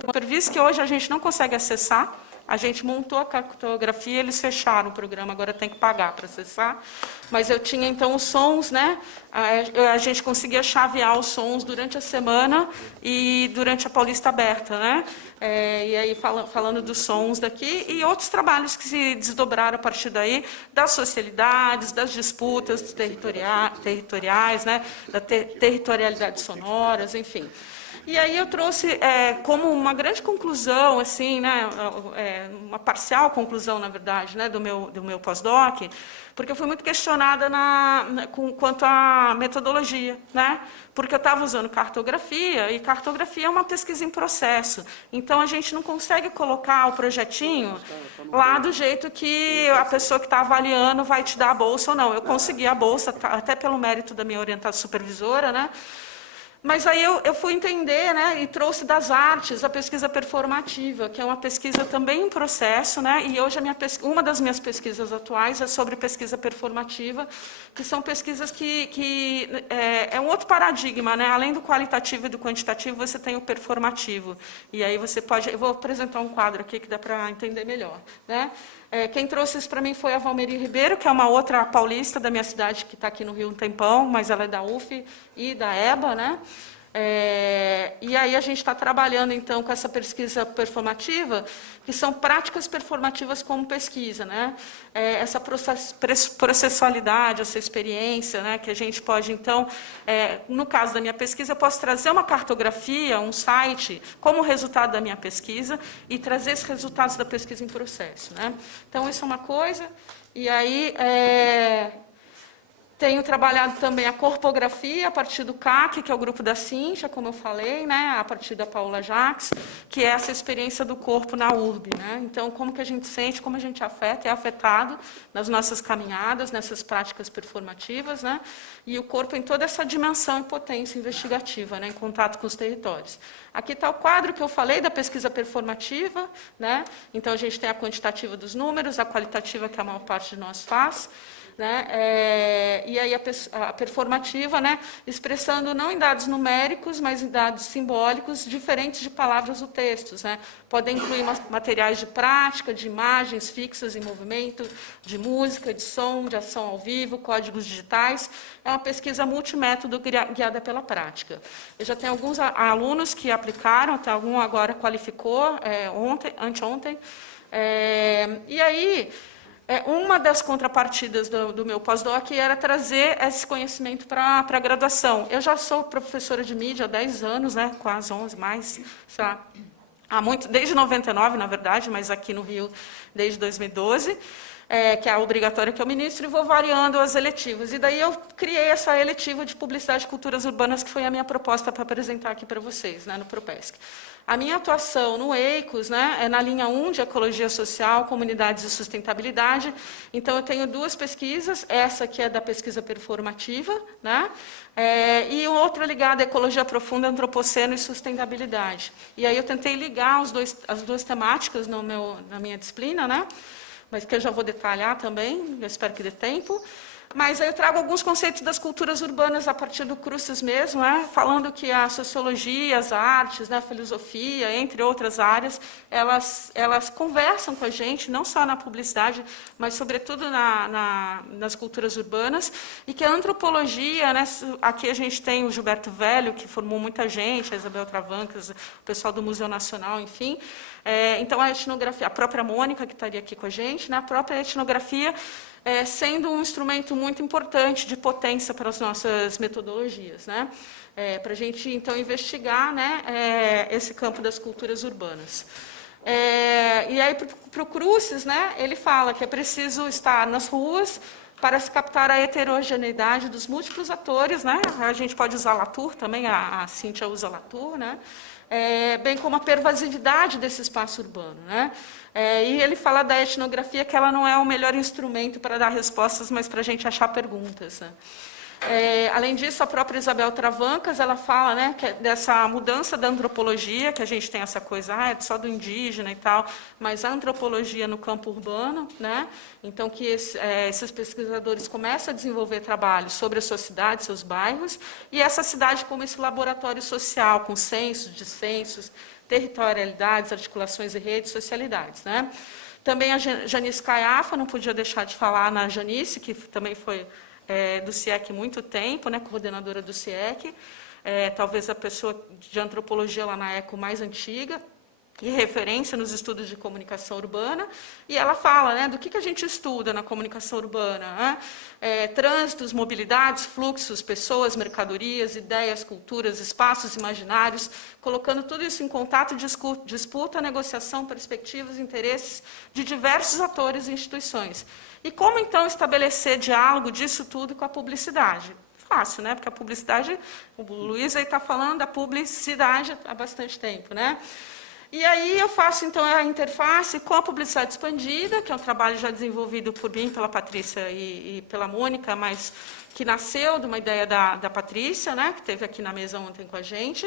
supervise, que hoje a gente não consegue acessar. A gente montou a cartografia, eles fecharam o programa, agora tem que pagar para acessar. Mas eu tinha, então, os sons, né? A gente conseguia chavear os sons durante a semana e durante a Paulista Aberta, né? E aí, falando dos sons daqui, e outros trabalhos que se desdobraram a partir daí, das socialidades, das disputas territoriais, né? Da territorialidade sonoras, enfim. E aí eu trouxe como uma grande conclusão, assim, né, uma parcial conclusão, na verdade, né, do meu pós-doc, porque eu fui muito questionada quanto à metodologia, né, porque eu estava usando cartografia, e cartografia é uma pesquisa em processo. Então, a gente não consegue colocar o projetinho lá do jeito que a pessoa que está avaliando vai te dar a bolsa ou não. Eu consegui a bolsa, até pelo mérito da minha orientada supervisora, né. Mas aí eu fui entender, né, e trouxe das artes a pesquisa performativa, que é uma pesquisa também em processo, né, e hoje uma das minhas pesquisas atuais é sobre pesquisa performativa, que são pesquisas que é um outro paradigma, né, além do qualitativo e do quantitativo, você tem o performativo. E aí você pode... Eu vou apresentar um quadro aqui que dá para entender melhor, né. Quem trouxe isso para mim foi a Valmeri Ribeiro, que é uma outra paulista da minha cidade, que está aqui no Rio um tempão, mas ela é da UF e da EBA, né? E aí a gente está trabalhando, então, com essa pesquisa performativa, que são práticas performativas como pesquisa, né? Essa processualidade, essa experiência, né? Que a gente pode, então, no caso da minha pesquisa, eu posso trazer uma cartografia, um site, como resultado da minha pesquisa, e trazer esses resultados da pesquisa em processo, né? Então, isso é uma coisa. E aí... Tenho trabalhado também a corpografia a partir do CAC, que é o grupo da Cíntia, como eu falei, né, a partir da Paula Jacques, que é essa experiência do corpo na urbe, né? Então, como que a gente sente, como a gente afeta, é afetado nas nossas caminhadas, nessas práticas performativas, né? E o corpo em toda essa dimensão e potência investigativa, né, em contato com os territórios. Aqui está o quadro que eu falei da pesquisa performativa, né? Então, a gente tem a quantitativa dos números, a qualitativa que a maior parte de nós faz, né? E aí a performativa, né, expressando não em dados numéricos, mas em dados simbólicos, diferentes de palavras ou textos, né? Podem incluir materiais de prática, de imagens fixas em movimento, de música, de som, de ação ao vivo, códigos digitais. É uma pesquisa multimétodo guiada pela prática. Eu já tenho alguns alunos que aplicaram, até algum agora qualificou, anteontem. E aí... uma das contrapartidas do meu pós-doc era trazer esse conhecimento para a graduação. Eu já sou professora de mídia há 10 anos, né, quase 11, mais, sei lá, desde 99, na verdade, mas aqui no Rio desde 2012, que é a obrigatória que eu ministro, e vou variando as eletivas. E daí eu criei essa eletiva de Publicidade e Culturas Urbanas, que foi a minha proposta para apresentar aqui para vocês, né, no Propesc. A minha atuação no EICOS, né, é na linha 1 de Ecologia Social, Comunidades e Sustentabilidade. Então, eu tenho duas pesquisas, essa que é da pesquisa performativa, né, e outra ligada à Ecologia Profunda, Antropoceno e Sustentabilidade. E aí eu tentei ligar as duas temáticas na minha disciplina, né, mas que eu já vou detalhar também, eu espero que dê tempo. Mas aí eu trago alguns conceitos das culturas urbanas a partir do Crucis mesmo, né? Falando que a sociologia, as artes, né, a filosofia, entre outras áreas, elas conversam com a gente, não só na publicidade, mas sobretudo nas culturas urbanas, e que a antropologia, né, aqui a gente tem o Gilberto Velho, que formou muita gente, a Isabel Travancas, o pessoal do Museu Nacional, enfim. Então, a etnografia, a própria Mônica, que estaria aqui com a gente, né, a própria etnografia, sendo um instrumento muito importante de potência para as nossas metodologias, né? Para a gente, então, investigar, né, esse campo das culturas urbanas. E aí, para o Crucis, né, ele fala que é preciso estar nas ruas para se captar a heterogeneidade dos múltiplos atores, né? A gente pode usar Latour também, a Cíntia usa Latour, né? Bem como a pervasividade desse espaço urbano, né? E ele fala da etnografia que ela não é o melhor instrumento para dar respostas, mas para a gente achar perguntas, né? Além disso, a própria Isabel Travancas, ela fala, né, dessa mudança da antropologia, que a gente tem essa coisa, é só do indígena e tal, mas a antropologia no campo urbano, né, então que esses pesquisadores começam a desenvolver trabalhos sobre a sua cidade, seus bairros, e essa cidade como esse laboratório social, com censos, dissensos, territorialidades, articulações e redes, socialidades, né. Também a Janice Caiafa, não podia deixar de falar na Janice, que também foi do CIEC muito tempo, né, coordenadora do CIEC, talvez a pessoa de antropologia lá na ECO mais antiga, e referência nos estudos de comunicação urbana, e ela fala, né, do que a gente estuda na comunicação urbana, né? Trânsitos, mobilidades, fluxos, pessoas, mercadorias, ideias, culturas, espaços imaginários, colocando tudo isso em contato, disputa, negociação, perspectivas, interesses de diversos atores e instituições. E como, então, estabelecer diálogo disso tudo com a publicidade? Fácil, né? Porque a publicidade, o Luiz aí está falando da publicidade há bastante tempo, né? E aí eu faço, então, a interface com a publicidade expandida, que é um trabalho já desenvolvido por mim, pela Patrícia e pela Mônica, mas que nasceu de uma ideia da Patrícia, né, que esteve aqui na mesa ontem com a gente,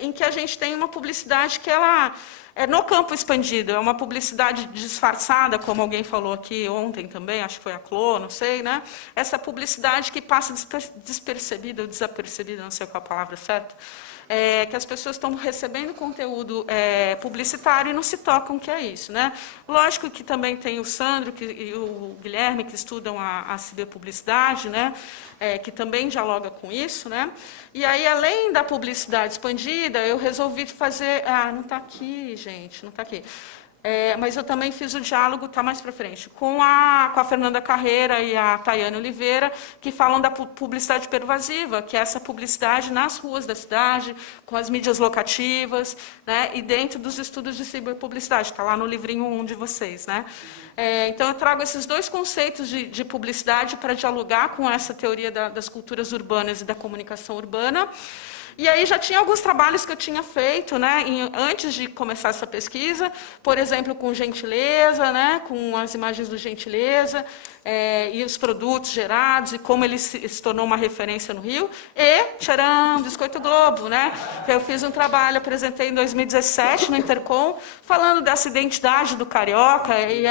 em que a gente tem uma publicidade que ela é no campo expandido, é uma publicidade disfarçada, como alguém falou aqui ontem também, acho que foi a Clô, não sei, né? Essa publicidade que passa despercebida ou desapercebida, não sei qual a palavra certa, que as pessoas estão recebendo conteúdo publicitário e não se tocam que é isso, né? Lógico que também tem o Sandro e o Guilherme, que estudam a ciberpublicidade, né? Que também dialoga com isso, né? E aí, além da publicidade expandida, eu resolvi fazer... não está aqui, gente, não está aqui. Mas eu também fiz o diálogo, está mais para frente, com a Fernanda Carreira e a Tayane Oliveira, que falam da publicidade pervasiva, que é essa publicidade nas ruas da cidade, com as mídias locativas, né, e dentro dos estudos de ciberpublicidade, está lá no livrinho 1 de vocês, né? Então, eu trago esses dois conceitos de publicidade para dialogar com essa teoria das culturas urbanas e da comunicação urbana. E aí já tinha alguns trabalhos que eu tinha feito, né, antes de começar essa pesquisa, por exemplo, com Gentileza, né, com as imagens do Gentileza, e os produtos gerados, e como ele se tornou uma referência no Rio, e, tcharam, Biscoito Globo, né, que eu fiz um trabalho, apresentei em 2017 no Intercom, falando dessa identidade do carioca, e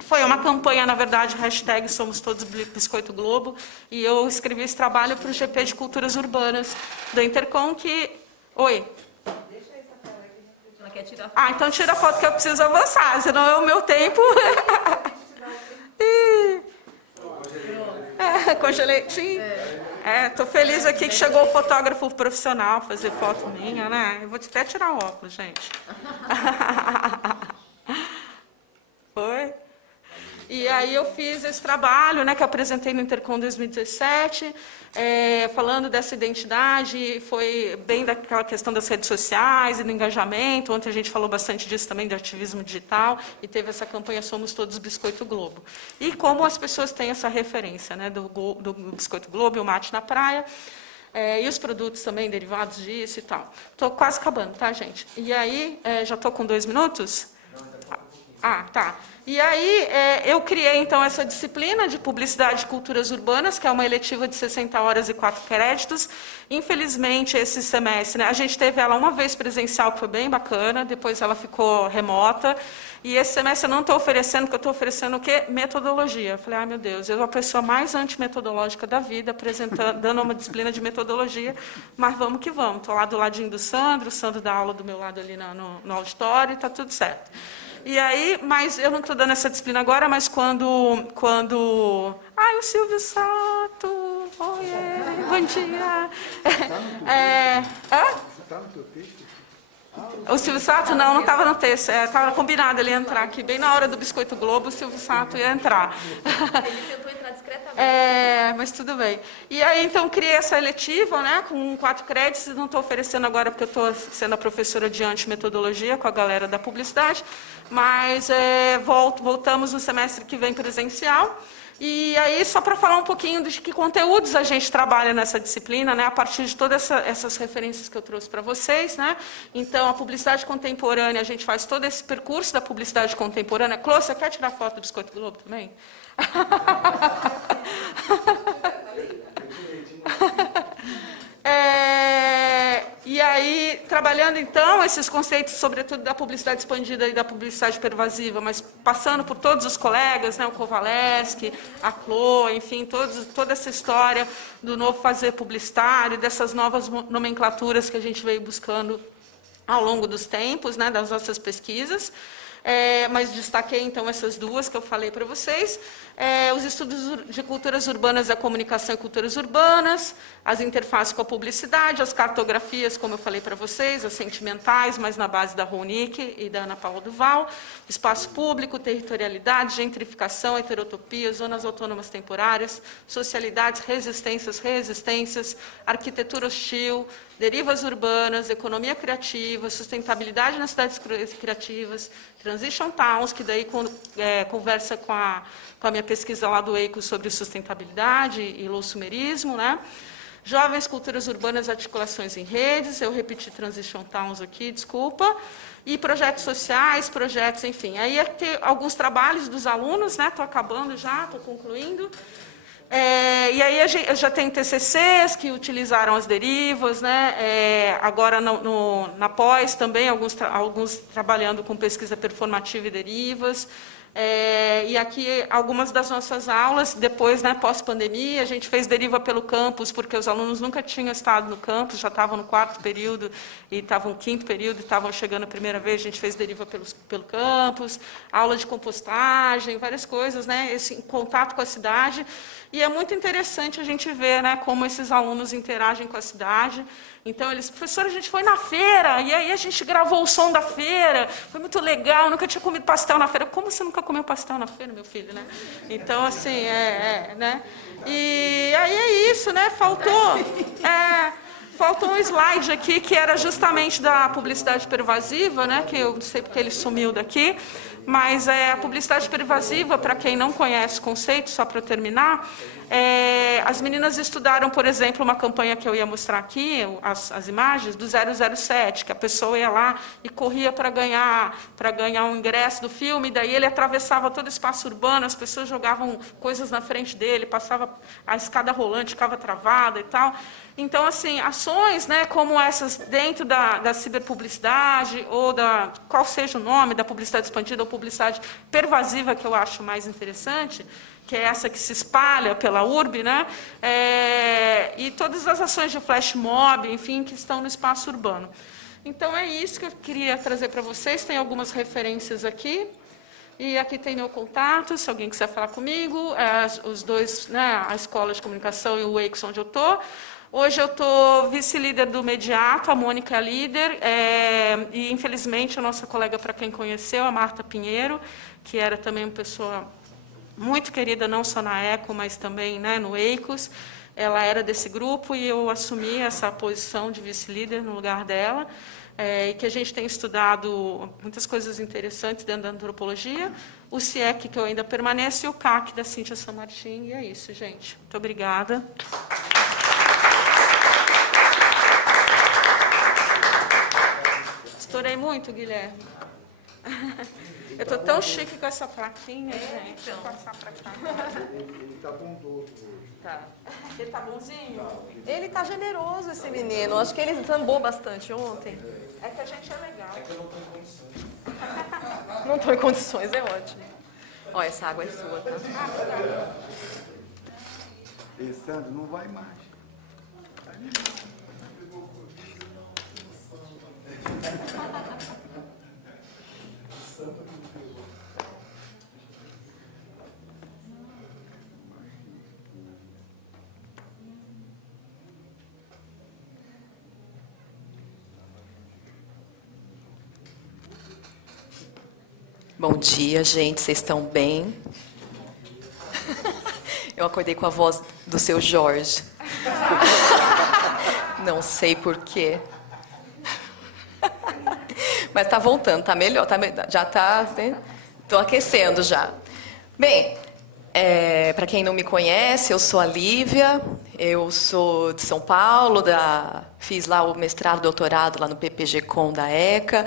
foi uma campanha, na verdade, hashtag Somos Todos Biscoito Globo, e eu escrevi esse trabalho para o GP de Culturas Urbanas do Intercom, que... Oi? Deixa essa tela aqui. Ela quer tirar foto. Então tira a foto que eu preciso avançar, senão é o meu tempo. Congelei. Sim. Estou feliz aqui que chegou o fotógrafo profissional fazer foto minha, né? Eu vou até tirar o óculos, gente. Foi? E aí eu fiz esse trabalho, né, que eu apresentei no Intercom 2017, falando dessa identidade, foi bem daquela questão das redes sociais e do engajamento. Ontem a gente falou bastante disso também, de ativismo digital, e teve essa campanha Somos Todos Biscoito Globo. E como as pessoas têm essa referência, né, do Biscoito Globo e o mate na praia, e os produtos também derivados disso e tal. Estou quase acabando, tá, gente? E aí, já estou com 2 minutos? Tá. E aí, eu criei, então, essa disciplina de Publicidade e Culturas Urbanas, que é uma eletiva de 60 horas e 4 créditos. Infelizmente, esse semestre, né, a gente teve ela uma vez presencial, que foi bem bacana, depois ela ficou remota. E esse semestre eu não estou oferecendo, porque eu estou oferecendo o quê? Metodologia. Eu falei, meu Deus, eu sou a pessoa mais antimetodológica da vida, dando uma disciplina de metodologia, mas vamos que vamos. Estou lá do ladinho do Sandro, o Sandro dá aula do meu lado ali no auditório, e está tudo certo. E aí, mas eu não estou dando essa disciplina agora, mas quando... Ai, o Silvio Sato! Oi, bom dia! Está no teu texto? O Silvio Sato? Não estava no texto. Estava combinado ele ia entrar aqui. Bem na hora do Biscoito Globo, o Silvio Sato ia entrar. Ele tentou entrar discretamente. Mas tudo bem. E aí, então, criei essa eletiva, né, com 4 créditos. Não estou oferecendo agora, porque eu estou sendo a professora de antimetodologia com a galera da publicidade. Mas voltamos no semestre que vem presencial. E aí, só para falar um pouquinho de que conteúdos a gente trabalha nessa disciplina, né, a partir de todas essas referências que eu trouxe para vocês, né? Então, a publicidade contemporânea, a gente faz todo esse percurso da publicidade contemporânea. Clô, você quer tirar foto do Biscoito Globo também? E aí, trabalhando, então, esses conceitos, sobretudo da publicidade expandida e da publicidade pervasiva, mas passando por todos os colegas, né, o Kovaleski, a Chloe, enfim, toda essa história do novo fazer publicitário, dessas novas nomenclaturas que a gente veio buscando ao longo dos tempos, né, das nossas pesquisas. Mas destaquei, então, essas duas que eu falei para vocês. Os estudos de culturas urbanas, a comunicação e culturas urbanas, as interfaces com a publicidade, as cartografias, como eu falei para vocês, as sentimentais, mas na base da Ronick e da Ana Paula Duval, espaço público, territorialidade, gentrificação, heterotopia, zonas autônomas temporárias, socialidades, resistências, arquitetura hostil, derivas urbanas, economia criativa, sustentabilidade nas cidades criativas, Transition Towns, que daí conversa com a minha pesquisa lá do EICO sobre sustentabilidade e lousumerismo, né? Jovens, culturas urbanas, articulações em redes, eu repeti Transition Towns aqui, desculpa, e projetos sociais, projetos, enfim. Aí tem alguns trabalhos dos alunos, né? Estou acabando já, estou concluindo. E aí eu já tenho TCCs que utilizaram as derivas, né? Agora na pós também, alguns trabalhando com pesquisa performativa e derivas. E aqui algumas das nossas aulas, depois, né, pós-pandemia, a gente fez deriva pelo campus, porque os alunos nunca tinham estado no campus, já estavam no 4º período, e estavam no 5º período, e estavam chegando a primeira vez, a gente fez deriva pelo campus, aula de compostagem, várias coisas, né, esse contato com a cidade. E é muito interessante a gente ver, né, como esses alunos interagem com a cidade. Então, professor, a gente foi na feira, e aí a gente gravou o som da feira, foi muito legal, nunca tinha comido pastel na feira. Como você nunca comeu pastel na feira, meu filho, né? Então, assim, né? E aí é isso, né? Faltou um slide aqui, que era justamente da publicidade pervasiva, né? Que eu não sei porque ele sumiu daqui, mas a publicidade pervasiva, para quem não conhece o conceito, só para eu terminar, as meninas estudaram, por exemplo, uma campanha que eu ia mostrar aqui, as imagens, do 007, que a pessoa ia lá e corria para ganhar um ingresso do filme, e daí ele atravessava todo o espaço urbano, as pessoas jogavam coisas na frente dele, passava a escada rolante, ficava travada e tal. Então, assim, ações, né, como essas dentro da ciberpublicidade, ou qual seja o nome, da publicidade expandida ou publicidade pervasiva, que eu acho mais interessante, que é essa que se espalha pela urbe, né, e todas as ações de flash mob, enfim, que estão no espaço urbano. Então, é isso que eu queria trazer para vocês. Tem algumas referências aqui. E aqui tem meu contato, se alguém quiser falar comigo. Os dois, né, a Escola de Comunicação e o EICS, onde eu estou. Hoje eu estou vice-líder do Mediato, a Mônica é a líder, e infelizmente a nossa colega, para quem conheceu, a Marta Pinheiro, que era também uma pessoa muito querida, não só na ECO, mas também, né, no EICOS, ela era desse grupo e eu assumi essa posição de vice-líder no lugar dela, e que a gente tem estudado muitas coisas interessantes dentro da antropologia, o CIEC, que eu ainda permaneço, e o CAC da Cíntia San Martin, e é isso, gente. Muito obrigada. Estourei muito, Guilherme? Eu estou tão chique com essa plaquinha, gente. Deixa eu passar para cá. Ele está bondoso hoje. Tá. Ele está bonzinho? Ele está generoso, esse menino. Acho que ele zambou bastante ontem. É que a gente é legal. É que eu não estou em condições. Não estou em condições, é ótimo. Ó, essa água é sua, tá? Ei, Sandro, não vai mais. Bom dia, gente. Vocês estão bem? Eu acordei com a voz do seu Jorge. Não sei por quê. Mas tá voltando, tá melhor, já tá, tô aquecendo já. Bem, para quem não me conhece, eu sou a Lívia, eu sou de São Paulo, fiz lá o mestrado, doutorado lá no PPG-Com da ECA,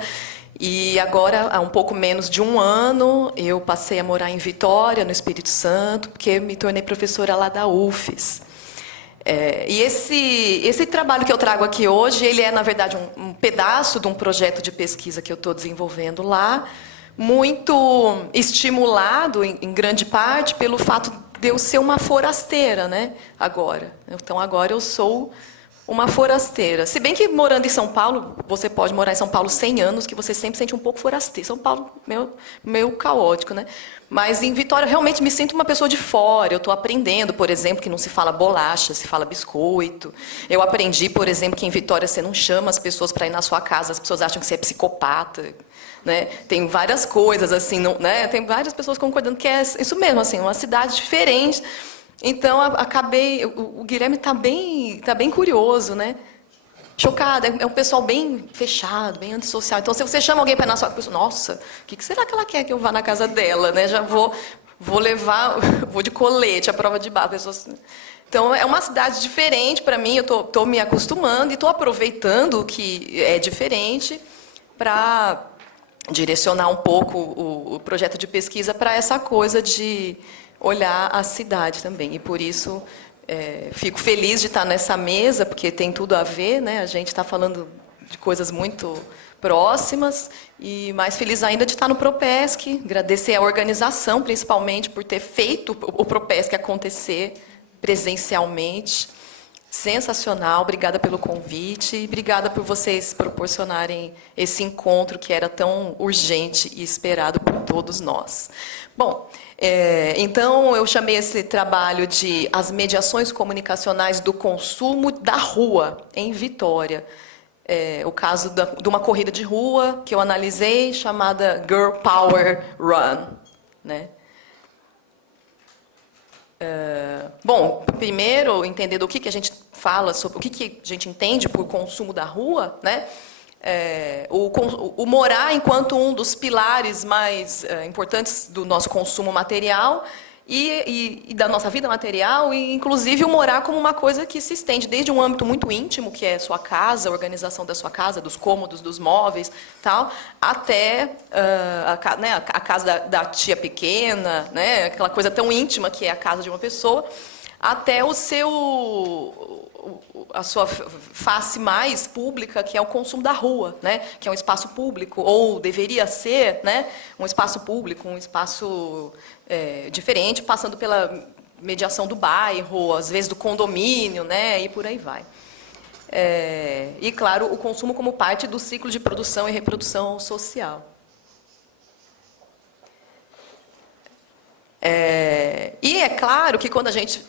e agora, há um pouco menos de um ano, eu passei a morar em Vitória, no Espírito Santo, porque me tornei professora lá da UFES. E esse trabalho que eu trago aqui hoje, ele é, na verdade, um pedaço de um projeto de pesquisa que eu estou desenvolvendo lá, muito estimulado, em grande parte, pelo fato de eu ser uma forasteira, né, agora. Então, agora eu sou uma forasteira. Se bem que, morando em São Paulo, você pode morar em São Paulo 100 anos, que você sempre sente um pouco forasteiro. São Paulo, meio caótico, né? Mas em Vitória, eu realmente me sinto uma pessoa de fora. Eu estou aprendendo, por exemplo, que não se fala bolacha, se fala biscoito. Eu aprendi, por exemplo, que em Vitória você não chama as pessoas para ir na sua casa, as pessoas acham que você é psicopata. Né? Tem várias coisas, assim, não, né? Tem várias pessoas concordando que é isso mesmo, assim, uma cidade diferente. Então, acabei... O Guilherme está bem curioso, né? Chocado. É um pessoal bem fechado, bem antissocial. Então, se você chama alguém para ir na sua casa, nossa, o que será que ela quer que eu vá na casa dela? Né? Já vou levar... Vou de colete, a prova de bala. Então, é uma cidade diferente para mim. Eu estou me acostumando e estou aproveitando o que é diferente para direcionar um pouco o projeto de pesquisa para essa coisa de olhar a cidade também. E, por isso, fico feliz de estar nessa mesa, porque tem tudo a ver, né? A gente está falando de coisas muito próximas, e mais feliz ainda de estar no Propesc, agradecer à organização, principalmente, por ter feito o Propesc acontecer presencialmente. Sensacional, obrigada pelo convite e obrigada por vocês proporcionarem esse encontro que era tão urgente e esperado por todos nós. Bom, então eu chamei esse trabalho de As Mediações Comunicacionais do Consumo da Rua, em Vitória. O caso de uma corrida de rua que eu analisei, chamada Girl Power Run, né? Bom, primeiro, entender do que a gente fala sobre o que a gente entende por consumo da rua, né? O morar enquanto um dos pilares mais importantes do nosso consumo material e da nossa vida material, e inclusive o morar como uma coisa que se estende desde um âmbito muito íntimo, que é sua casa, a organização da sua casa, dos cômodos, dos móveis, tal, até a casa da tia pequena, né, aquela coisa tão íntima que é a casa de uma pessoa, até a sua face mais pública, que é o consumo da rua, né? Que é um espaço público, ou deveria ser, né? Um espaço público, um espaço diferente, passando pela mediação do bairro, às vezes do condomínio, né? E por aí vai. E, claro, o consumo como parte do ciclo de produção e reprodução social. E é claro que quando a gente...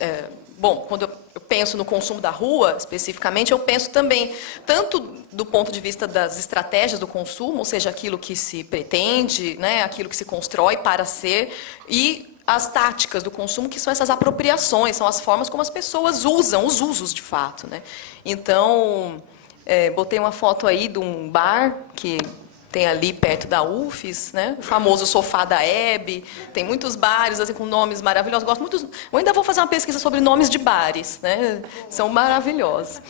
quando eu penso no consumo da rua, especificamente, eu penso também, tanto do ponto de vista das estratégias do consumo, ou seja, aquilo que se pretende, né, aquilo que se constrói para ser, e as táticas do consumo, que são essas apropriações, são as formas como as pessoas usam, os usos de fato, né? Então, botei uma foto aí de um bar que tem ali perto da UFES, né? O famoso Sofá da Hebe. Tem muitos bares assim, com nomes maravilhosos. Gosto muito. Eu ainda vou fazer uma pesquisa sobre nomes de bares, né? São maravilhosos.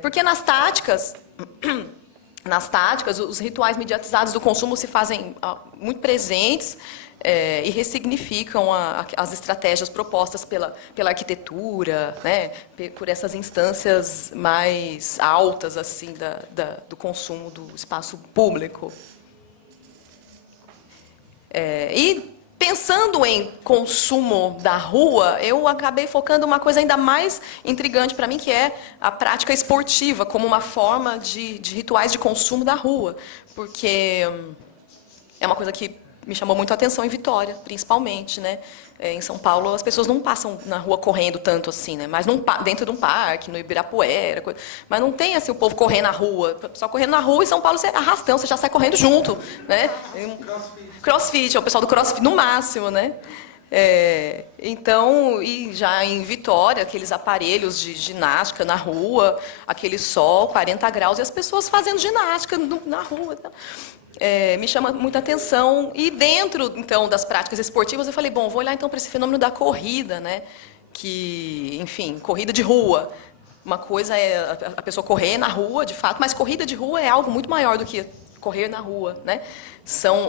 Porque nas táticas, os rituais mediatizados do consumo se fazem muito presentes e ressignificam as estratégias propostas pela arquitetura, né, por essas instâncias mais altas assim do consumo do espaço público. E pensando em consumo da rua, eu acabei focando uma coisa ainda mais intrigante para mim, que é a prática esportiva como uma forma de rituais de consumo da rua, porque é uma coisa que me chamou muito a atenção em Vitória, principalmente, né? Em São Paulo, as pessoas não passam na rua correndo tanto assim, né? Mas dentro de um parque, no Ibirapuera, mas não tem assim o povo correndo na rua, só correndo na rua. Em São Paulo você é arrastão, você já sai correndo junto, né? Crossfit, é o pessoal do crossfit no máximo, né? Então, e já em Vitória, aqueles aparelhos de ginástica na rua, aquele sol, 40 graus, e as pessoas fazendo ginástica na rua. Me chama muita atenção. E dentro, então, das práticas esportivas, eu falei, bom, vou olhar então para esse fenômeno da corrida, né? Que, enfim, corrida de rua. Uma coisa é a pessoa correr na rua, de fato, mas corrida de rua é algo muito maior do que correr na rua, né?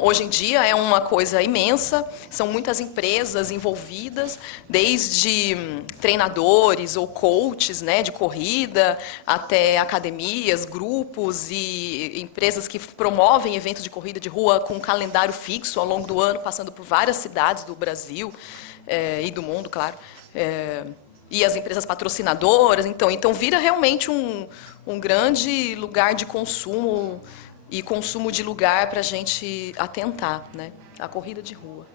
Hoje em dia é uma coisa imensa, são muitas empresas envolvidas, desde treinadores ou coaches, né, de corrida, até academias, grupos e empresas que promovem eventos de corrida de rua com um calendário fixo ao longo do ano, passando por várias cidades do Brasil e do mundo, claro. E as empresas patrocinadoras, então vira realmente um grande lugar de consumo e consumo de lugar para a gente atentar, né? A corrida de rua.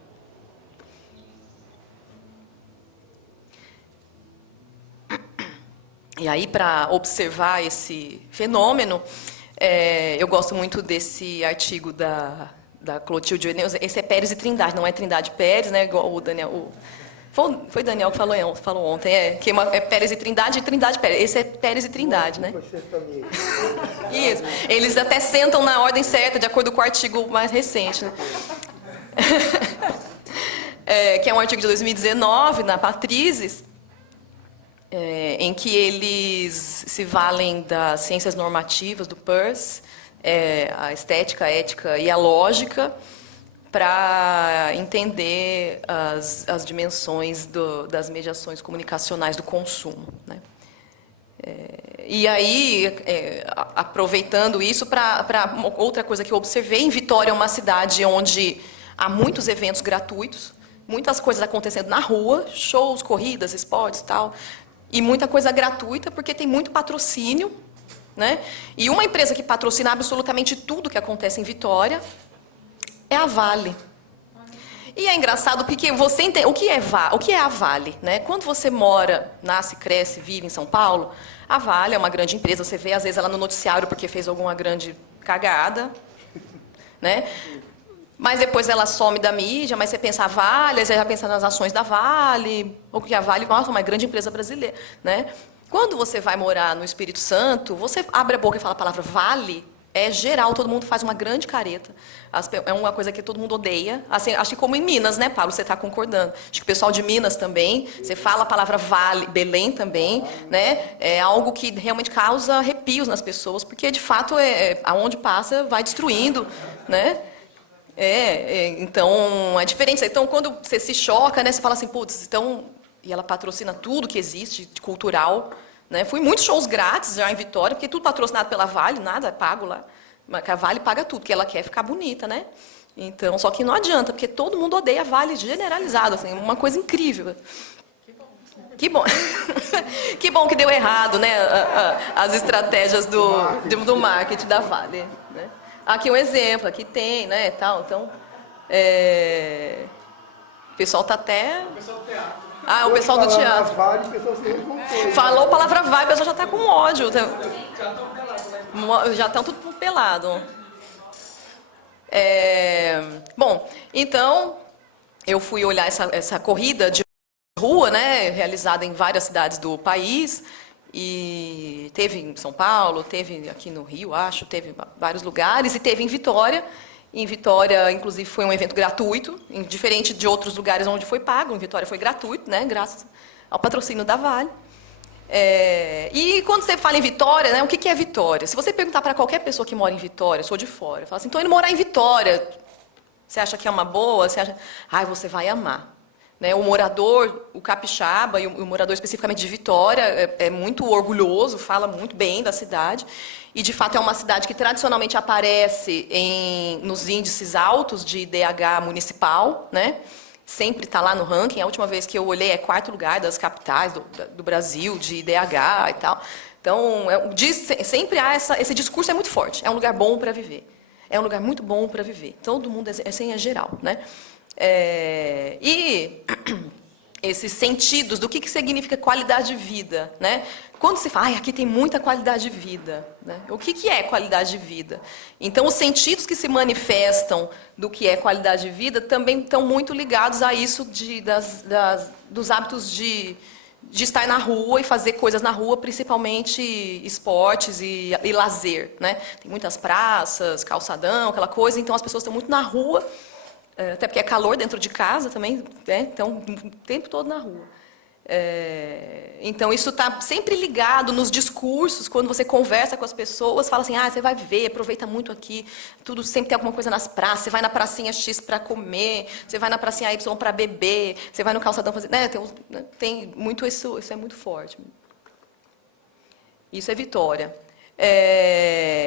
E aí, para observar esse fenômeno, eu gosto muito desse artigo da Clotilde Eneus. Esse é Pérez e Trindade, não é Trindade Pérez, né? Igual o Daniel... Foi Daniel que falou ontem, que é Pérez e Trindade Pérez. Esse é Pérez e Trindade, né? Isso. Eles até sentam na ordem certa, de acordo com o artigo mais recente, né? Que é um artigo de 2019, na Patrizes, em que eles se valem das ciências normativas, do Peirce, a estética, a ética e a lógica, para entender as dimensões das mediações comunicacionais do consumo, né? E aí, aproveitando isso, para outra coisa que eu observei, em Vitória é uma cidade onde há muitos eventos gratuitos, muitas coisas acontecendo na rua, shows, corridas, esportes e tal, e muita coisa gratuita, porque tem muito patrocínio, né? E uma empresa que patrocina absolutamente tudo que acontece em Vitória é a Vale. E é engraçado porque você entende o que é a Vale, né? Quando você mora, nasce, cresce, vive em São Paulo, a Vale é uma grande empresa, você vê às vezes ela no noticiário porque fez alguma grande cagada, né? Mas depois ela some da mídia, mas você pensa a Vale, aí você já pensa nas ações da Vale, ou que a Vale, nossa, uma grande empresa brasileira, né? Quando você vai morar no Espírito Santo, você abre a boca e fala a palavra Vale, é geral, todo mundo faz uma grande careta. É uma coisa que todo mundo odeia. Assim, acho que como em Minas, né, Paulo? Você está concordando. Acho que o pessoal de Minas também, você fala a palavra Vale, Belém também, né? É algo que realmente causa arrepios nas pessoas, porque, de fato, aonde passa, vai destruindo, né? Então, é diferente. Então, quando você se choca, né, você fala assim, putz, então... E ela patrocina tudo que existe de cultural, né? Fui em muitos shows grátis já em Vitória, porque tudo patrocinado pela Vale, nada é pago lá. Mas a Vale paga tudo, porque ela quer ficar bonita, né? Então, só que não adianta, porque todo mundo odeia a Vale generalizado, assim, uma coisa incrível. Que bom. Que bom que deu errado, né? As estratégias do marketing da Vale, né? Aqui um exemplo, aqui tem, né? Tal, então, o pessoal está até... o pessoal do teatro. Vale, o pessoal se revoltou. Falou a palavra Vale, o pessoal já está com ódio. Já estão tudo pelado. Bom, então, eu fui olhar essa corrida de rua, né, realizada em várias cidades do país, e teve em São Paulo, teve aqui no Rio, acho, teve em vários lugares, e teve em Vitória. Em Vitória, inclusive, foi um evento gratuito, diferente de outros lugares onde foi pago. Em Vitória foi gratuito, né, graças ao patrocínio da Vale. E quando você fala em Vitória, né, o que é Vitória? Se você perguntar para qualquer pessoa que mora em Vitória, eu sou de fora, fala assim, estou indo morar em Vitória, você acha que é uma boa? Você acha... você vai amar. Né, o morador, o capixaba, e o morador especificamente de Vitória, é muito orgulhoso, fala muito bem da cidade. E, de fato, é uma cidade que tradicionalmente aparece nos índices altos de IDH municipal, né? Sempre está lá no ranking. A última vez que eu olhei é 4º lugar das capitais do Brasil, de IDH e tal. Então, sempre há esse discurso é muito forte. É um lugar bom para viver. É um lugar muito bom para viver. Todo mundo, assim, é geral, né? E esses sentidos do que significa qualidade de vida, né? Quando se fala, aqui tem muita qualidade de vida, né? O que é qualidade de vida? Então, os sentidos que se manifestam do que é qualidade de vida também estão muito ligados a isso dos hábitos de estar na rua e fazer coisas na rua, principalmente esportes e lazer, né? Tem muitas praças, calçadão, aquela coisa, então as pessoas estão muito na rua, até porque é calor dentro de casa também, né? Então, o tempo todo na rua. Então, isso está sempre ligado nos discursos, quando você conversa com as pessoas, fala assim, você vai ver, aproveita muito aqui, tudo sempre tem alguma coisa nas praças, você vai na pracinha X para comer, você vai na pracinha Y para beber, você vai no calçadão fazer... Né, tem muito isso é muito forte. Isso é Vitória.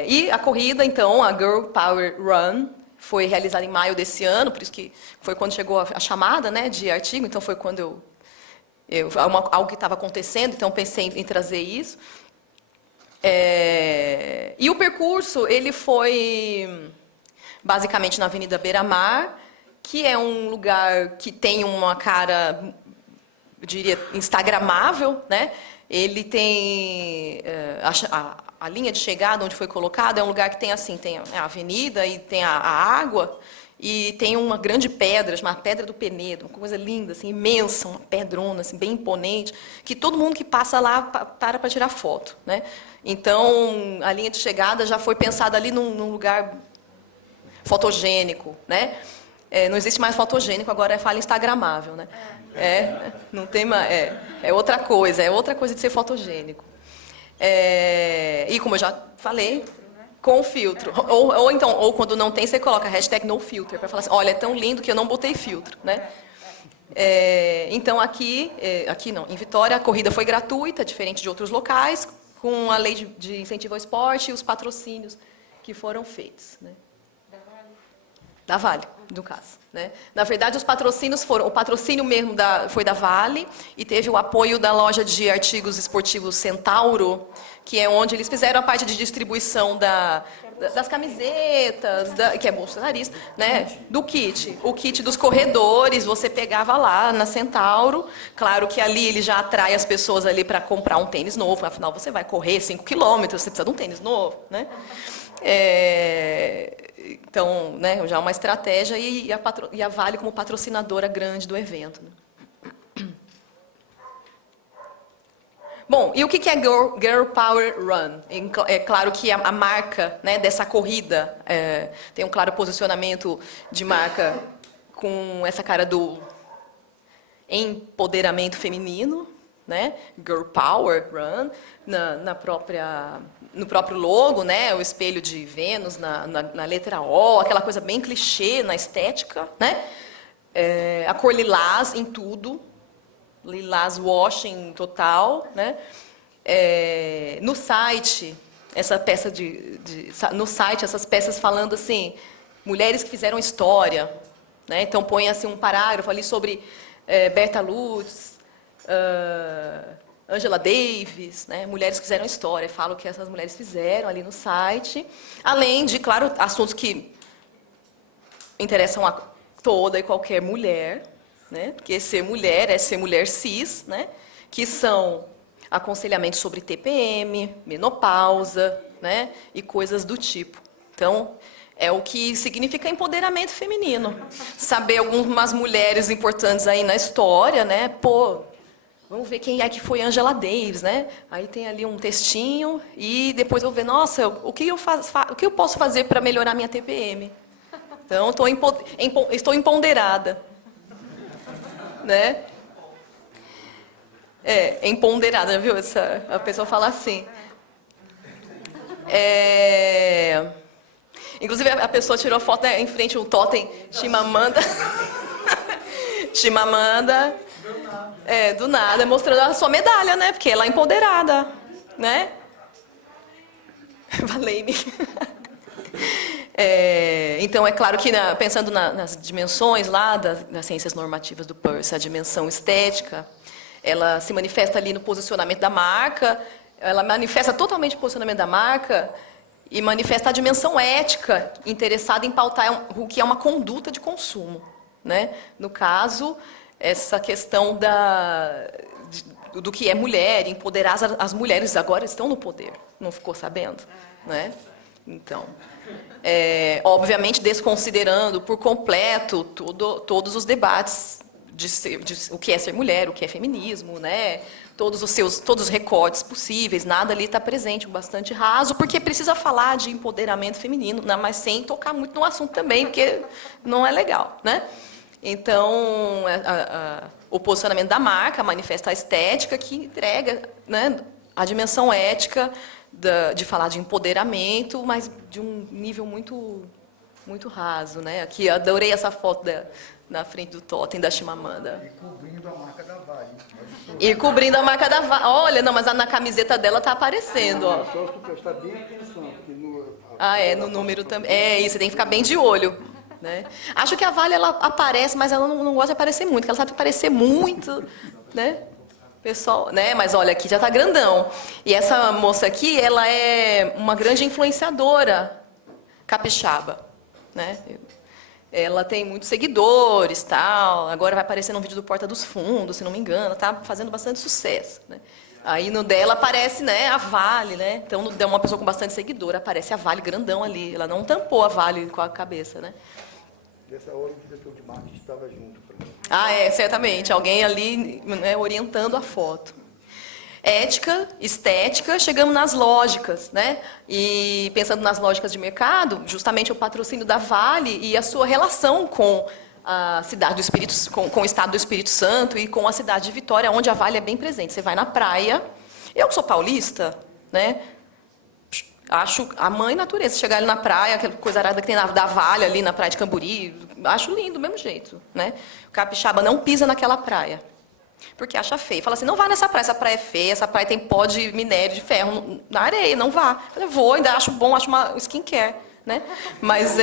E a corrida, então, a Girl Power Run, foi realizada em maio desse ano, por isso que foi quando chegou a chamada, né, de artigo, então foi quando algo que estava acontecendo, então pensei em trazer isso. E o percurso, ele foi basicamente na Avenida Beira-Mar, que é um lugar que tem uma cara, eu diria, instagramável, né? Ele tem a linha de chegada onde foi colocado, é um lugar que tem assim, tem a avenida e tem a água. E tem uma grande pedra, chamada Pedra do Penedo, uma coisa linda, assim, imensa, uma pedrona, assim, bem imponente, que todo mundo que passa lá para tirar foto, né? Então, a linha de chegada já foi pensada ali num lugar fotogênico, né? Não existe mais fotogênico, agora fala instagramável, né? Não tem mais, é outra coisa de ser fotogênico. E como eu já falei, com filtro. Ou quando não tem, você coloca hashtag #NoFilter, para falar assim, olha, é tão lindo que eu não botei filtro, né? Então, aqui não, em Vitória, a corrida foi gratuita, diferente de outros locais, com a lei de incentivo ao esporte e os patrocínios que foram feitos, né? Da Vale, no caso, né? Na verdade, os patrocínios o patrocínio mesmo foi da Vale e teve o apoio da loja de artigos esportivos Centauro, que é onde eles fizeram a parte de distribuição das camisetas, que é bolsonarista, né? Do kit. O kit dos corredores, você pegava lá na Centauro. Claro que ali ele já atrai as pessoas ali para comprar um tênis novo, afinal você vai correr 5 quilômetros, você precisa de um tênis novo, né? Então, né, já é uma estratégia e a Vale como patrocinadora grande do evento, né? Bom, e o que é Girl Power Run? É claro que a marca, né, dessa corrida tem um claro posicionamento de marca com essa cara do empoderamento feminino, né? Girl Power Run, no próprio logo, né? O espelho de Vênus na letra O, aquela coisa bem clichê na estética, né? A cor lilás em tudo. Lilás washing total, né? No site, essa peça no site, essas peças falando assim, mulheres que fizeram história, né? Então põe assim um parágrafo ali sobre Berta Lutz, Angela Davis, né? Mulheres que fizeram história, falo o que essas mulheres fizeram ali no site, além de, claro, assuntos que interessam a toda e qualquer mulher, né? Porque ser mulher é ser mulher cis, né? Que são aconselhamentos sobre TPM, menopausa, né? E coisas do tipo. Então, é o que significa empoderamento feminino. Saber algumas mulheres importantes aí na história, né? Pô, vamos ver quem é que foi Angela Davis, né? Aí tem ali um textinho e depois eu vou ver, nossa, o que eu posso fazer para melhorar minha TPM? Então, estou empoderada. Né? Empoderada, viu? A pessoa fala assim. Inclusive, a pessoa tirou foto, né, em frente ao totem Chimamanda. Chimamanda. Do nada, mostrando a sua medalha, né? Porque ela é empoderada, né? Valei-me. Então, é claro que, pensando nas dimensões lá das ciências normativas do Peirce, a dimensão estética, ela se manifesta ali no posicionamento da marca, ela manifesta totalmente o posicionamento da marca e manifesta a dimensão ética interessada em pautar o que é uma conduta de consumo, né? No caso, essa questão do que é mulher, empoderar as mulheres agora estão no poder, não ficou sabendo, né? Então, obviamente desconsiderando por completo todos os debates de o que é ser mulher, o que é feminismo, né? Todos os recortes possíveis, nada ali está presente, bastante raso, porque precisa falar de empoderamento feminino, né? Mas sem tocar muito no assunto também, porque não é legal, né? Então, o posicionamento da marca, manifesta a estética, que entrega, né, a dimensão ética de falar de empoderamento, mas de um nível muito raso, né? Aqui, adorei essa foto na frente do totem da Chimamanda. E cobrindo a marca da Vale. E cobrindo a marca da Vale. Olha, não, mas na camiseta dela tá aparecendo, ó. Só se tu prestar bem atenção, porque No número também. É isso, você tem que ficar bem de olho, né? Acho que a Vale, ela aparece, mas ela não gosta de aparecer muito, porque ela sabe aparecer muito, né? Pessoal, né? Mas olha, aqui já tá grandão. E essa moça aqui, ela é uma grande influenciadora capixaba, né? Ela tem muitos seguidores, tal. Agora vai aparecer no vídeo do Porta dos Fundos, se não me engano, tá fazendo bastante sucesso, né? Aí no dela aparece, né, a Vale, né? Então, é uma pessoa com bastante seguidor, aparece a Vale grandão ali. Ela não tampou a Vale com a cabeça, né? Nessa hora o diretor de marketing estava junto. Certamente. Alguém ali, né, orientando a foto. Ética, estética, chegamos nas lógicas, né? E pensando nas lógicas de mercado, justamente o patrocínio da Vale e a sua relação com a cidade do Espírito, com o estado do Espírito Santo e com a cidade de Vitória, onde a Vale é bem presente. Você vai na praia, eu que sou paulista, né? Acho a mãe natureza, chegar ali na praia, aquela coisa arada que tem da Vale ali na praia de Camburi, acho lindo do mesmo jeito, né? O capixaba não pisa naquela praia. Porque acha feio. Fala assim, não vá nessa praia, essa praia é feia, essa praia tem pó de minério de ferro na areia, não vá. Eu vou, ainda acho bom, acho uma skincare, né? Mas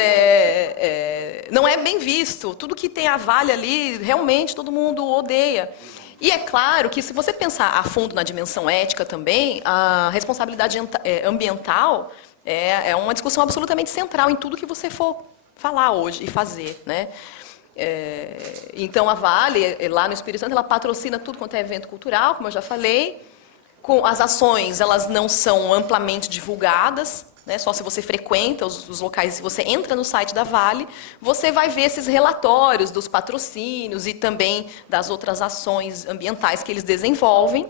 não é bem visto. Tudo que tem a Vale ali, realmente todo mundo odeia. E é claro que se você pensar a fundo na dimensão ética também, a responsabilidade ambiental é uma discussão absolutamente central em tudo que você for falar hoje e fazer, né? Então, a Vale, lá no Espírito Santo, ela patrocina tudo quanto é evento cultural, como eu já falei. As ações, elas não são amplamente divulgadas, né? Só se você frequenta os locais, se você entra no site da Vale, você vai ver esses relatórios dos patrocínios e também das outras ações ambientais que eles desenvolvem.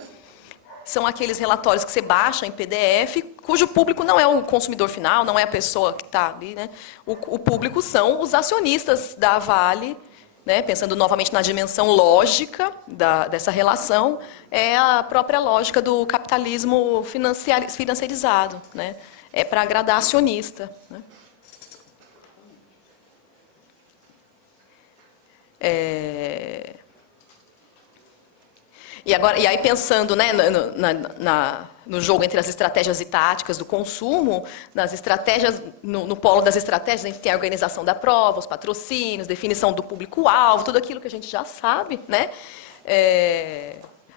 São aqueles relatórios que você baixa em PDF, cujo público não é o consumidor final, não é a pessoa que está ali, né? O público são os acionistas da Vale, né? Pensando novamente na dimensão lógica dessa relação, é a própria lógica do capitalismo financiarizado, né? É para agradar acionista, né? E aí pensando, né, no jogo entre as estratégias e táticas do consumo, nas estratégias, no polo das estratégias, a gente tem a organização da prova, os patrocínios, definição do público-alvo, tudo aquilo que a gente já sabe, né?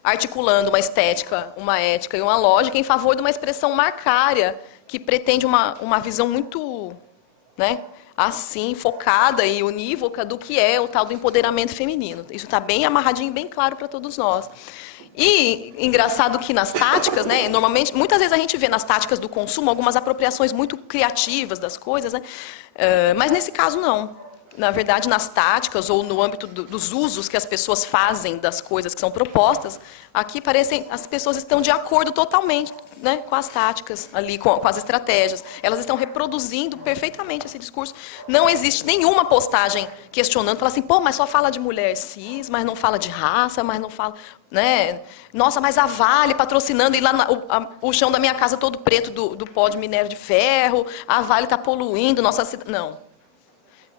Articulando uma estética, uma ética e uma lógica em favor de uma expressão marcária que pretende uma visão muito, né, assim, focada e unívoca do que é o tal do empoderamento feminino. Isso está bem amarradinho, bem claro para todos nós. E engraçado que nas táticas, né, normalmente, muitas vezes a gente vê nas táticas do consumo algumas apropriações muito criativas das coisas, né, mas nesse caso não. Na verdade, nas táticas ou no âmbito dos usos que as pessoas fazem das coisas que são propostas, aqui parecem as pessoas estão de acordo totalmente, né, com as táticas ali, com as estratégias. Elas estão reproduzindo perfeitamente esse discurso. Não existe nenhuma postagem questionando, fala assim, pô, mas só fala de mulher cis, mas não fala de raça, mas não fala, né? Nossa, mas a Vale patrocinando, e lá o chão da minha casa todo preto do pó de minério de ferro, a Vale está poluindo nossa cidade. Não.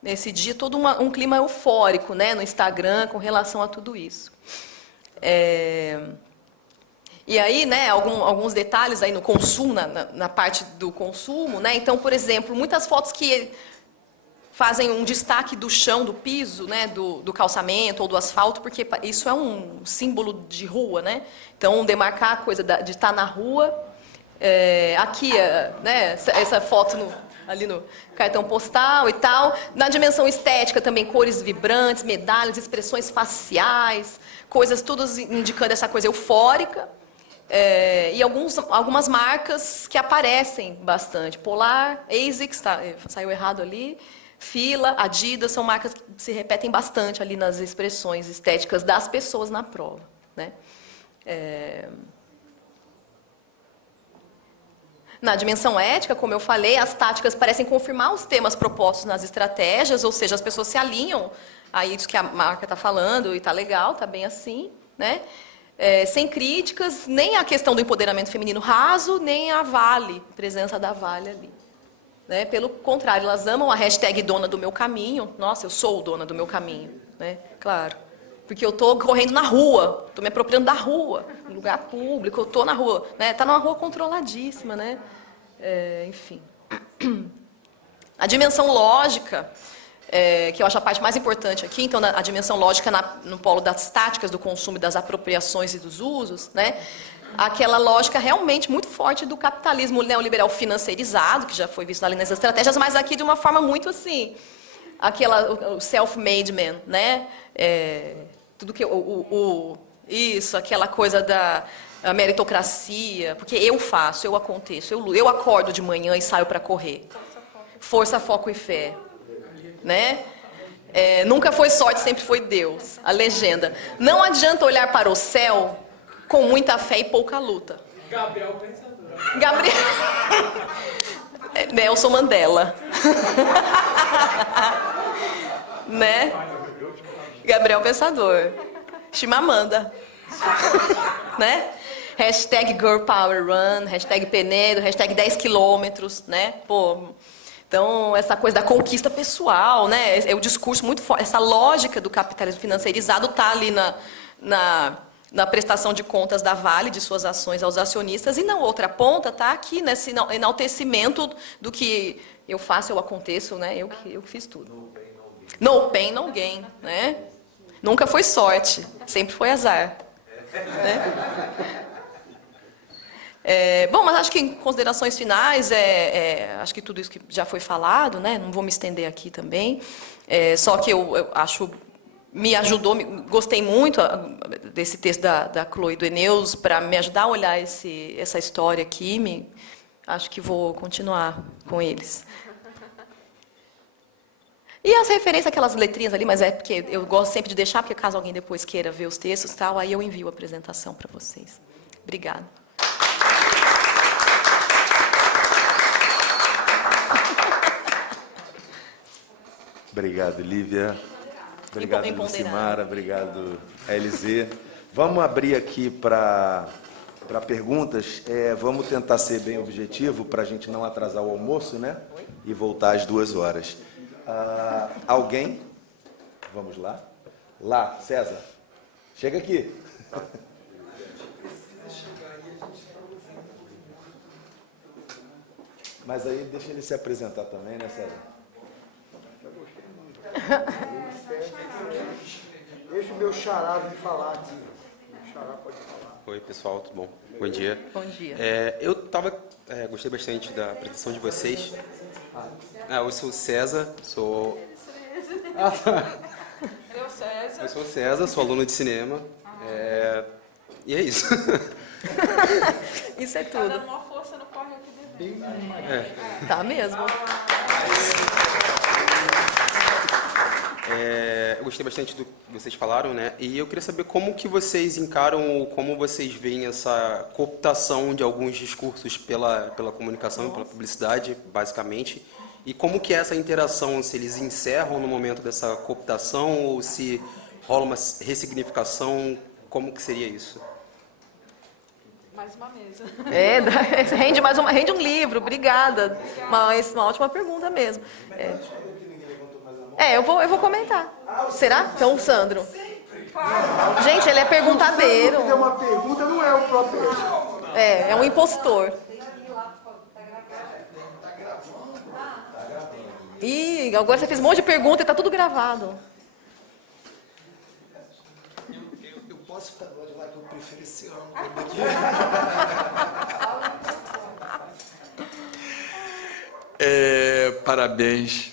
Nesse dia, todo um clima eufórico, né, no Instagram com relação a tudo isso. E aí, né, alguns detalhes aí no consumo, na parte do consumo, né? Então, por exemplo, muitas fotos que fazem um destaque do chão, do piso, né, do calçamento ou do asfalto, porque isso é um símbolo de rua, né? Então, demarcar a coisa de estar na rua. Aqui, né, essa foto ali no cartão postal e tal. Na dimensão estética também, cores vibrantes, medalhas, expressões faciais, coisas todas indicando essa coisa eufórica. E algumas marcas que aparecem bastante. Polar, ASICS, saiu errado ali, Fila, Adidas, são marcas que se repetem bastante ali nas expressões estéticas das pessoas na prova, né? Na dimensão ética, como eu falei, as táticas parecem confirmar os temas propostos nas estratégias, ou seja, as pessoas se alinham a isso que a marca está falando, e está legal, está bem assim, né? Sem críticas, nem a questão do empoderamento feminino raso, nem a Vale, presença da Vale ali. Né? Pelo contrário, elas amam a hashtag dona do meu caminho. Nossa, eu sou dona do meu caminho, né? Claro. Porque eu estou correndo na rua, estou me apropriando da rua, no lugar público, eu estou na rua. Está numa rua controladíssima, né? Enfim. A dimensão lógica, que eu acho a parte mais importante aqui, então a dimensão lógica no polo das táticas do consumo, das apropriações e dos usos, né? Aquela lógica realmente muito forte do capitalismo neoliberal financeirizado, que já foi visto ali nas estratégias, mas aqui de uma forma muito assim, o self-made man, né? Tudo que isso, aquela coisa da meritocracia, porque eu faço, eu aconteço, eu acordo de manhã e saio para correr. Força, foco e fé, né? Nunca foi sorte, sempre foi Deus. A legenda. Não adianta olhar para o céu com muita fé e pouca luta. Gabriel Pensador. Gabriel. Nelson Mandela. Né? Gabriel Pensador. Chimamanda. Né? Hashtag Girl Power Run, hashtag Penedo, hashtag 10 quilômetros, né? Pô. Então, essa coisa da conquista pessoal, né? É o discurso muito forte. Essa lógica do capitalismo financeirizado está ali na prestação de contas da Vale, de suas ações aos acionistas, e na outra ponta está aqui nesse enaltecimento do que eu faço, eu aconteço, né? Eu que fiz tudo. No pain, no gain, né? Nunca foi sorte, sempre foi azar. Né? Bom, mas acho que em considerações finais, acho que tudo isso que já foi falado, né? Não vou me estender aqui também, só que eu acho... Me ajudou, gostei muito desse texto da Chloe e do Eneus, para me ajudar a olhar essa história aqui. Acho que vou continuar com eles. E as referências, aquelas letrinhas ali, mas é porque eu gosto sempre de deixar, porque caso alguém depois queira ver os textos e tal, aí eu envio a apresentação para vocês. Obrigada. Obrigado, Lívia. Obrigado, Lucimara. Obrigado, LZ. Vamos abrir aqui para perguntas. Vamos tentar ser bem objetivo para a gente não atrasar o almoço, né? E voltar às 2h. Alguém? Vamos lá? Lá, César. Chega aqui. Mas aí deixa ele se apresentar também, né, César? Deixa o meu xará vir falar aqui. O xará pode falar. Oi, pessoal, tudo bom? Bom dia. Bom dia. Gostei bastante da apresentação de vocês. Eu sou o César, sou... Eu sou o César, sou aluno de cinema. E é isso. Isso é Tá tudo. dando uma força no corre aqui dentro. Tá mesmo. Eu gostei bastante do que vocês falaram, né? E eu queria saber como que vocês encaram, como vocês veem essa cooptação de alguns discursos pela comunicação, pela publicidade, basicamente, e como que é essa interação, se eles encerram no momento dessa cooptação ou se rola uma ressignificação, como que seria isso? Mais uma mesa. Rende um livro, obrigada. Uma ótima pergunta mesmo. Eu vou comentar. Será? Então, Sandro. Gente, ele é perguntadeiro. Se uma pergunta, não é o próprio. É um impostor. Ih, agora você fez um monte de pergunta e tá tudo gravado. Eu posso ficar do lado de lá que eu prefiro esse ângulo. Parabéns.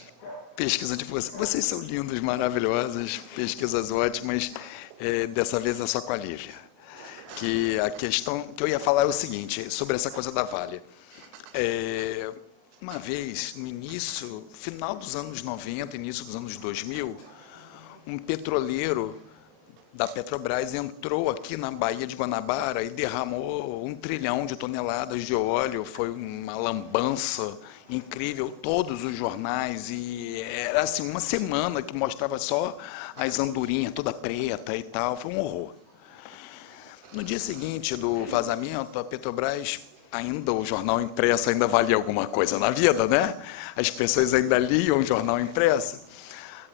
Pesquisa de vocês. Vocês são lindos, maravilhosas, pesquisas ótimas. Dessa vez é só com a Lívia. Que a questão que eu ia falar é o seguinte, sobre essa coisa da Vale. Uma vez, no início, final dos anos 90, início dos anos 2000, um petroleiro da Petrobras entrou aqui na Baía de Guanabara e derramou 1 trilhão de toneladas de óleo. Foi uma lambança incrível, todos os jornais, e era assim, uma semana que mostrava só as andorinhas toda preta e tal, foi um horror. No dia seguinte do vazamento, a Petrobras, ainda o jornal impresso ainda valia alguma coisa na vida, né? As pessoas ainda liam o jornal impresso.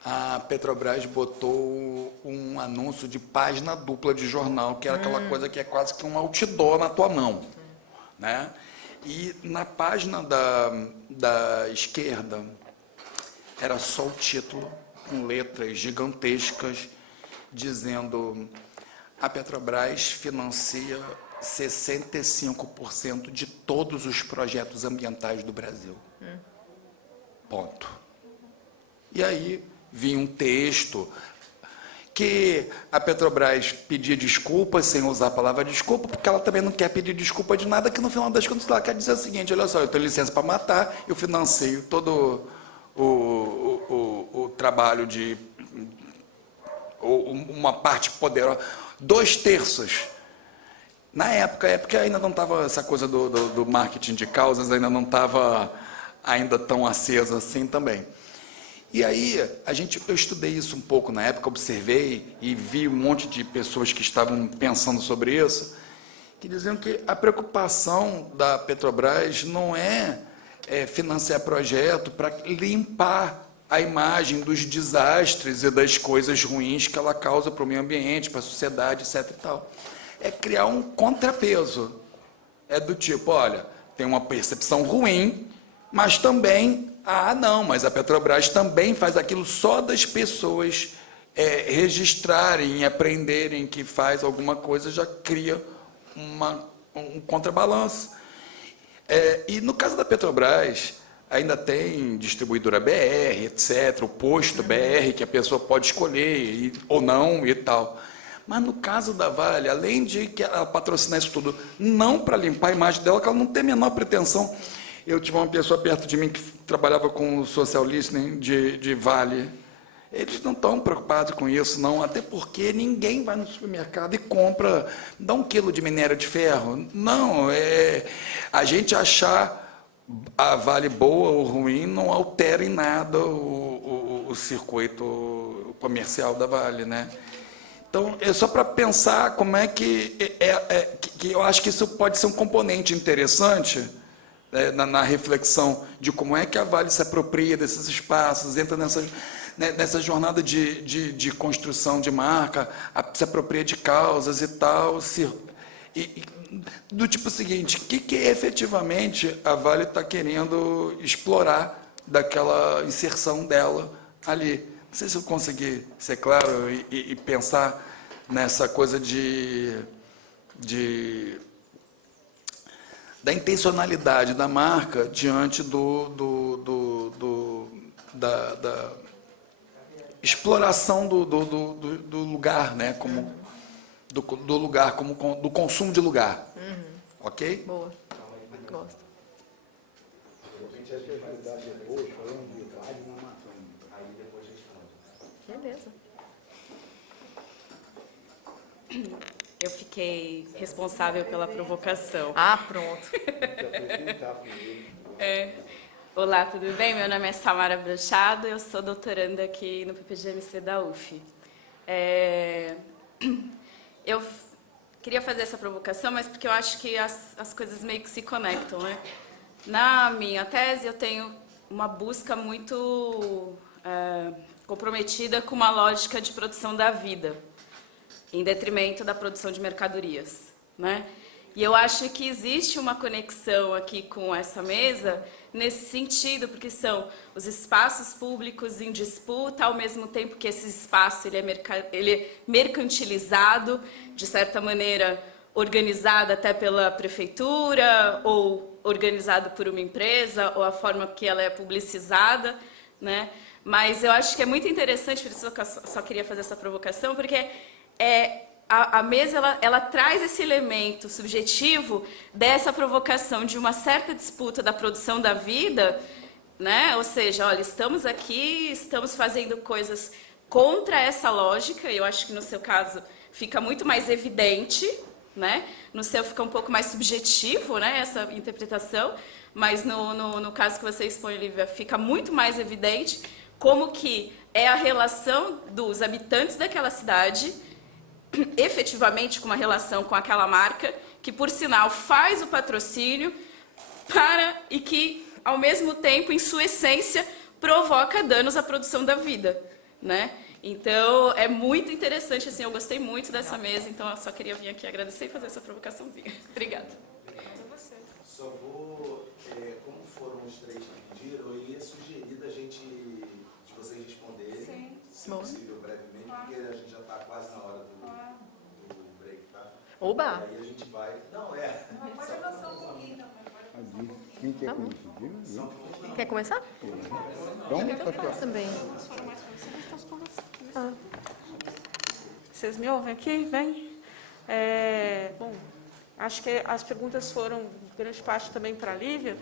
A Petrobras botou um anúncio de página dupla de jornal, que era aquela coisa que é quase que um outdoor na tua mão, né? E na página da esquerda era só o título, com letras gigantescas, dizendo: a Petrobras financia 65% de todos os projetos ambientais do Brasil. Ponto. E aí vinha um texto que a Petrobras pedia desculpas, sem usar a palavra desculpa, porque ela também não quer pedir desculpa de nada, que no final das contas ela quer dizer o seguinte: olha só, eu tenho licença para matar, eu financio todo o trabalho de uma parte poderosa, 2/3. Na época ainda não estava essa coisa do marketing de causas, ainda não estava ainda tão acesa assim também. E aí, eu estudei isso um pouco na época, observei e vi um monte de pessoas que estavam pensando sobre isso, que diziam que a preocupação da Petrobras não é financiar projeto para limpar a imagem dos desastres e das coisas ruins que ela causa para o meio ambiente, para a sociedade, etc. e tal. É criar um contrapeso. É do tipo, olha, tem uma percepção ruim, mas também, não, mas a Petrobras também faz aquilo só das pessoas registrarem e aprenderem que faz alguma coisa, já cria um contrabalanço. E no caso da Petrobras, ainda tem distribuidora BR, etc., o posto BR, que a pessoa pode escolher ou não e tal. Mas no caso da Vale, além de que ela patrocinar isso tudo, não para limpar a imagem dela, que ela não tem a menor pretensão. Eu tive uma pessoa perto de mim que trabalhava com o social listening de Vale. Eles não estão preocupados com isso, não, até porque ninguém vai no supermercado e compra, dá 1 quilo de minério de ferro. Não, a gente achar a Vale boa ou ruim não altera em nada o circuito comercial da Vale, né? Então, é só para pensar como é que eu acho que isso pode ser um componente interessante na reflexão de como é que a Vale se apropria desses espaços, entra nessa jornada de construção de marca, se apropria de causas e tal, do tipo seguinte: o que efetivamente a Vale está querendo explorar daquela inserção dela ali. Não sei se eu consegui ser claro e pensar nessa coisa da intencionalidade da marca diante da exploração do lugar, né? Como do lugar, como do consumo de lugar. Ok? Boa. Gosto. Beleza. Eu fiquei responsável pela provocação. Pronto. Olá, tudo bem? Meu nome é Samara Brochado, eu sou doutoranda aqui no PPGMC da UF. Eu queria fazer essa provocação, mas porque eu acho que as coisas meio que se conectam, né? Na minha tese, eu tenho uma busca muito comprometida com uma lógica de produção da vida, em detrimento da produção de mercadorias, né? E eu acho que existe uma conexão aqui com essa mesa nesse sentido, porque são os espaços públicos em disputa, ao mesmo tempo que esse espaço ele é mercantilizado, de certa maneira organizado até pela prefeitura, ou organizado por uma empresa, ou a forma que ela é publicizada, né? Mas eu acho que é muito interessante, por isso eu só queria fazer essa provocação, porque a mesa ela traz esse elemento subjetivo dessa provocação de uma certa disputa da produção da vida, né? Ou seja, olha, estamos aqui, estamos fazendo coisas contra essa lógica, eu acho que no seu caso fica muito mais evidente, né? No seu fica um pouco mais subjetivo, né, essa interpretação, mas no caso que você expõe, Lívia, fica muito mais evidente como que é a relação dos habitantes daquela cidade, efetivamente com uma relação com aquela marca, que, por sinal, faz o patrocínio e que, ao mesmo tempo, em sua essência, provoca danos à produção da vida, né? Então, é muito interessante, assim, eu gostei muito dessa mesa, então eu só queria vir aqui agradecer e fazer essa provocaçãozinha. Obrigada. Só vou, como foram os três que pediram, eu ia sugerir de vocês responderem, se possível, brevemente, porque a gente já está quase na hora do break, tá? Oba! E aí a gente vai... Não, é... Pode avançar um pouquinho também. Quem quer começar? Quer começar? Então, Faz também. Vocês me ouvem aqui? Bem? Bom, acho que as perguntas foram, grande parte, também para a Lívia,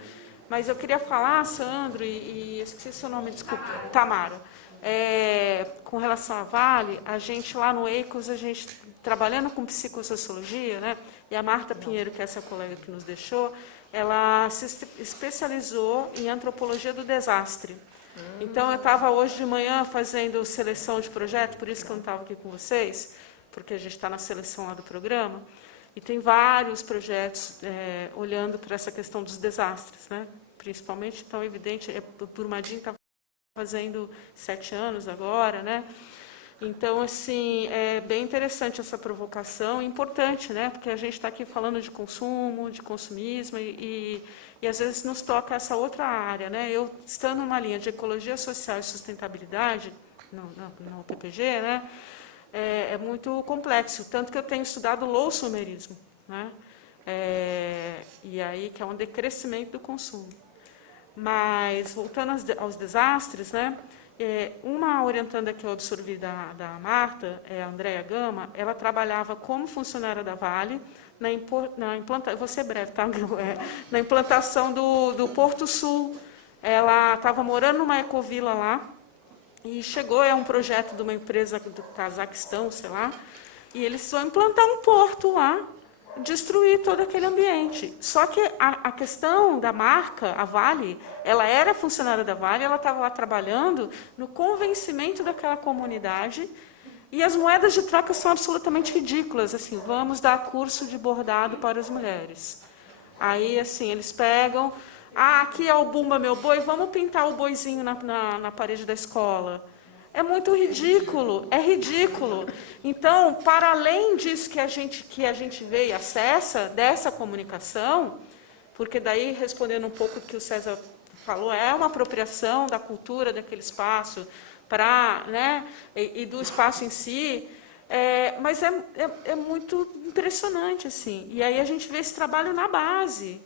mas eu queria falar, Sandro, e esqueci seu nome, desculpa, Tamara. Com relação à Vale, a gente lá no EICOS, a gente trabalhando com psicossociologia, né? E a Marta Pinheiro, que é essa colega que nos deixou, ela se especializou em antropologia do desastre. Então, eu estava hoje de manhã fazendo seleção de projeto, por isso que eu não estava aqui com vocês, porque a gente está na seleção lá do programa, e tem vários projetos olhando para essa questão dos desastres, né? Principalmente, então, evidente, Brumadinho está fazendo 7 anos agora, né? Então, assim, é bem interessante essa provocação, importante, né? Porque a gente está aqui falando de consumo, de consumismo, e às vezes nos toca essa outra área, né? Eu, estando numa linha de ecologia social e sustentabilidade, no PPG, né? É muito complexo, tanto que eu tenho estudado louço-merismo, né? E aí, que é um decrescimento do consumo. Mas, voltando aos desastres, né? Uma orientanda que eu absorvi da Marta, a Andréa Gama, ela trabalhava como funcionária da Vale eu vou ser breve, tá? Na implantação do Porto Sul. Ela estava morando numa ecovila lá e chegou, um projeto de uma empresa do Cazaquistão, sei lá, e eles vão implantar um porto lá, destruir todo aquele ambiente. Só que a questão da marca, a Vale, ela era funcionária da Vale, ela estava lá trabalhando no convencimento daquela comunidade, e as moedas de troca são absolutamente ridículas, assim, vamos dar curso de bordado para as mulheres. Aí, assim, eles pegam, aqui é o Bumba Meu Boi, vamos pintar o boizinho na parede da escola. É muito ridículo, é ridículo. Então, para além disso que a gente vê e acessa, dessa comunicação, porque daí, respondendo um pouco o que o César falou, é uma apropriação da cultura daquele espaço, né, e do espaço em si, mas é muito impressionante, assim. E aí a gente vê esse trabalho na base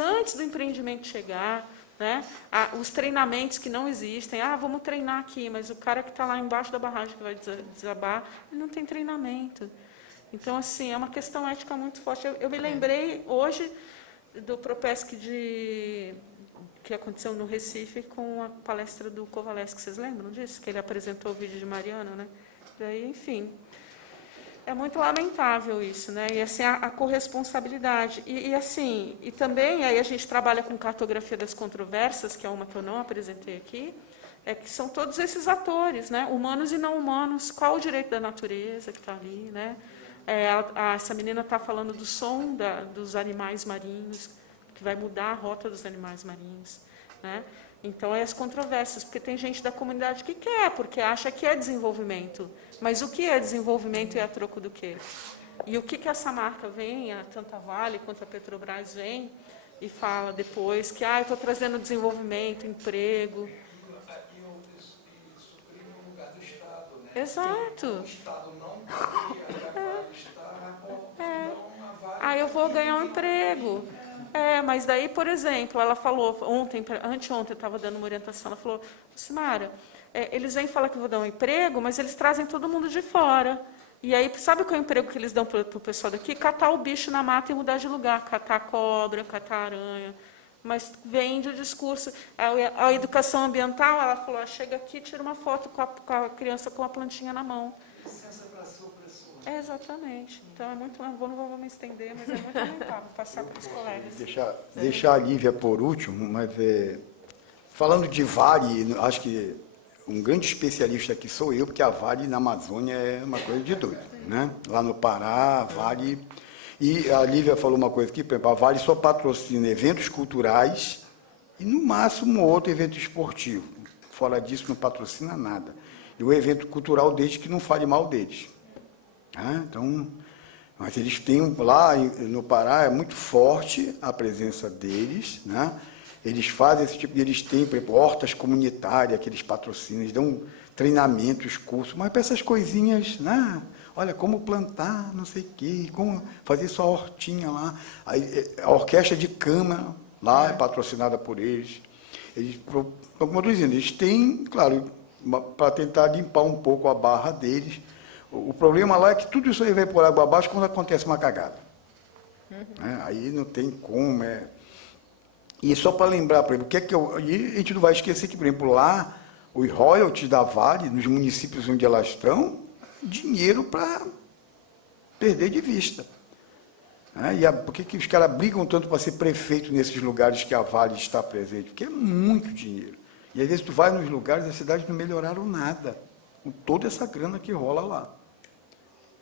antes do empreendimento chegar, né? Os treinamentos que não existem, vamos treinar aqui, mas o cara que está lá embaixo da barragem que vai desabar, ele não tem treinamento. Então, assim, é uma questão ética muito forte. Eu me lembrei hoje do Propesc que aconteceu no Recife com a palestra do Kovaleski, vocês lembram disso? Que ele apresentou o vídeo de Mariana, né? Daí, enfim, é muito lamentável isso, né? E assim, a corresponsabilidade. E também, aí a gente trabalha com cartografia das controvérsias, que é uma que eu não apresentei aqui, que são todos esses atores, né? Humanos e não humanos, qual o direito da natureza que está ali, né? Essa menina está falando do som dos animais marinhos, que vai mudar a rota dos animais marinhos, né? Então, as controvérsias, porque tem gente da comunidade que quer, porque acha que é desenvolvimento. Mas o que é desenvolvimento e a troco do quê? E o que essa marca vem, tanto a Vale quanto a Petrobras vem e fala depois que eu estou trazendo desenvolvimento, emprego. Exato. O Estado não eu vou ganhar um emprego. Mas daí, por exemplo, ela falou, anteontem, eu estava dando uma orientação, ela falou, Simara, eles vêm falar que eu vou dar um emprego, mas eles trazem todo mundo de fora. E aí, sabe qual é o emprego que eles dão para o pessoal daqui? Catar o bicho na mata e mudar de lugar, catar cobra, catar aranha. mas vende o discurso. A educação ambiental, ela falou, chega aqui, tira uma foto com a criança com a plantinha na mão. Licença para ser opressor. Exatamente. Então, não vou me estender, mas é muito lamentável passar para os colegas. Deixar a Lívia por último, mas falando de Vale, acho que um grande especialista aqui sou eu, porque a Vale na Amazônia é uma coisa de doido, né? Lá no Pará, a Vale... E a Lívia falou uma coisa aqui, por exemplo, a Vale só patrocina eventos culturais e, no máximo, outro evento esportivo. Fora disso, não patrocina nada. E o evento cultural, desde que não fale mal deles. Então, mas eles têm, lá no Pará, é muito forte a presença deles, né? Eles fazem esse tipo, eles têm, por exemplo, hortas comunitárias que eles patrocinam, eles dão treinamentos, cursos, mas para essas coisinhas, né? Olha, como plantar, não sei o quê, como fazer sua hortinha lá. A orquestra de câmara lá é patrocinada por eles. Eles, como eu estou dizendo, eles têm, claro, para tentar limpar um pouco a barra deles. O problema lá é que tudo isso aí vai por água abaixo quando acontece uma cagada. Aí não tem como. E só para lembrar, por exemplo, e a gente não vai esquecer que, por exemplo, lá, os royalties da Vale, nos municípios onde elas estão, dinheiro para perder de vista. E por que os caras brigam tanto para ser prefeito nesses lugares que a Vale está presente? Porque é muito dinheiro. E às vezes tu vai nos lugares e as cidades não melhoraram nada, com toda essa grana que rola lá.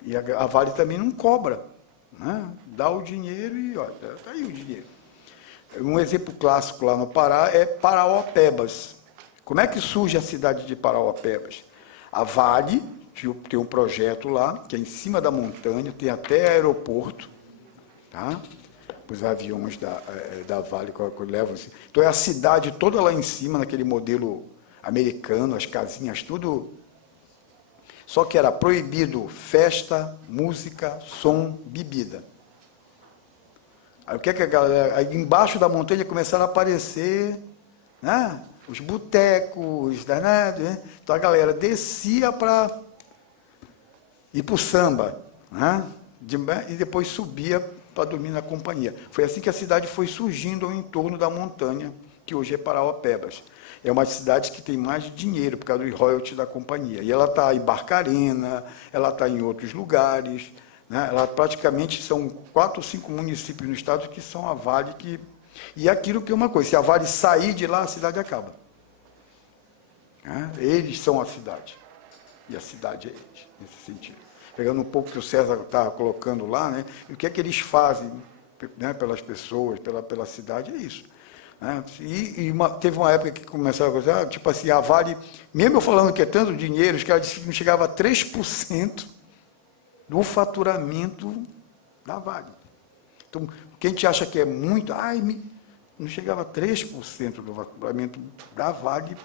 E a Vale também não cobra. Dá o dinheiro e, olha, está aí o dinheiro. Um exemplo clássico lá no Pará é Parauapebas. Como é que surge a cidade de Parauapebas? A Vale tem um projeto lá, que é em cima da montanha, tem até aeroporto, tá? Os aviões da Vale que levam assim. Então é a cidade toda lá em cima, naquele modelo americano, as casinhas, tudo. Só que era proibido festa, música, som, bebida. Aí o que a galera... Aí embaixo da montanha começaram a aparecer, né? Os botecos, danados, né? Então a galera descia para ir para o samba, né? E depois subia para dormir na companhia. Foi assim que a cidade foi surgindo ao entorno da montanha, que hoje é Parauapebas. É uma cidade que tem mais dinheiro por causa do royalty da companhia. E ela está em Barcarena, ela está em outros lugares, né? Ela praticamente são 4 ou 5 municípios no estado que são a Vale que... E aquilo que é uma coisa, se a Vale sair de lá, a cidade acaba. Eles são a cidade. E a cidade é eles, nesse sentido. Pegando um pouco que o César está colocando lá, né? E o que é que eles fazem, né, pelas pessoas, pela cidade, é isso. Né? Teve uma época que começaram a dizer, tipo assim, a Vale, mesmo eu falando que é tanto dinheiro, os caras disseram que não chegava a 3% do faturamento da Vale. Então, o que a gente acha que é muito, não chegava a 3% do faturamento da Vale.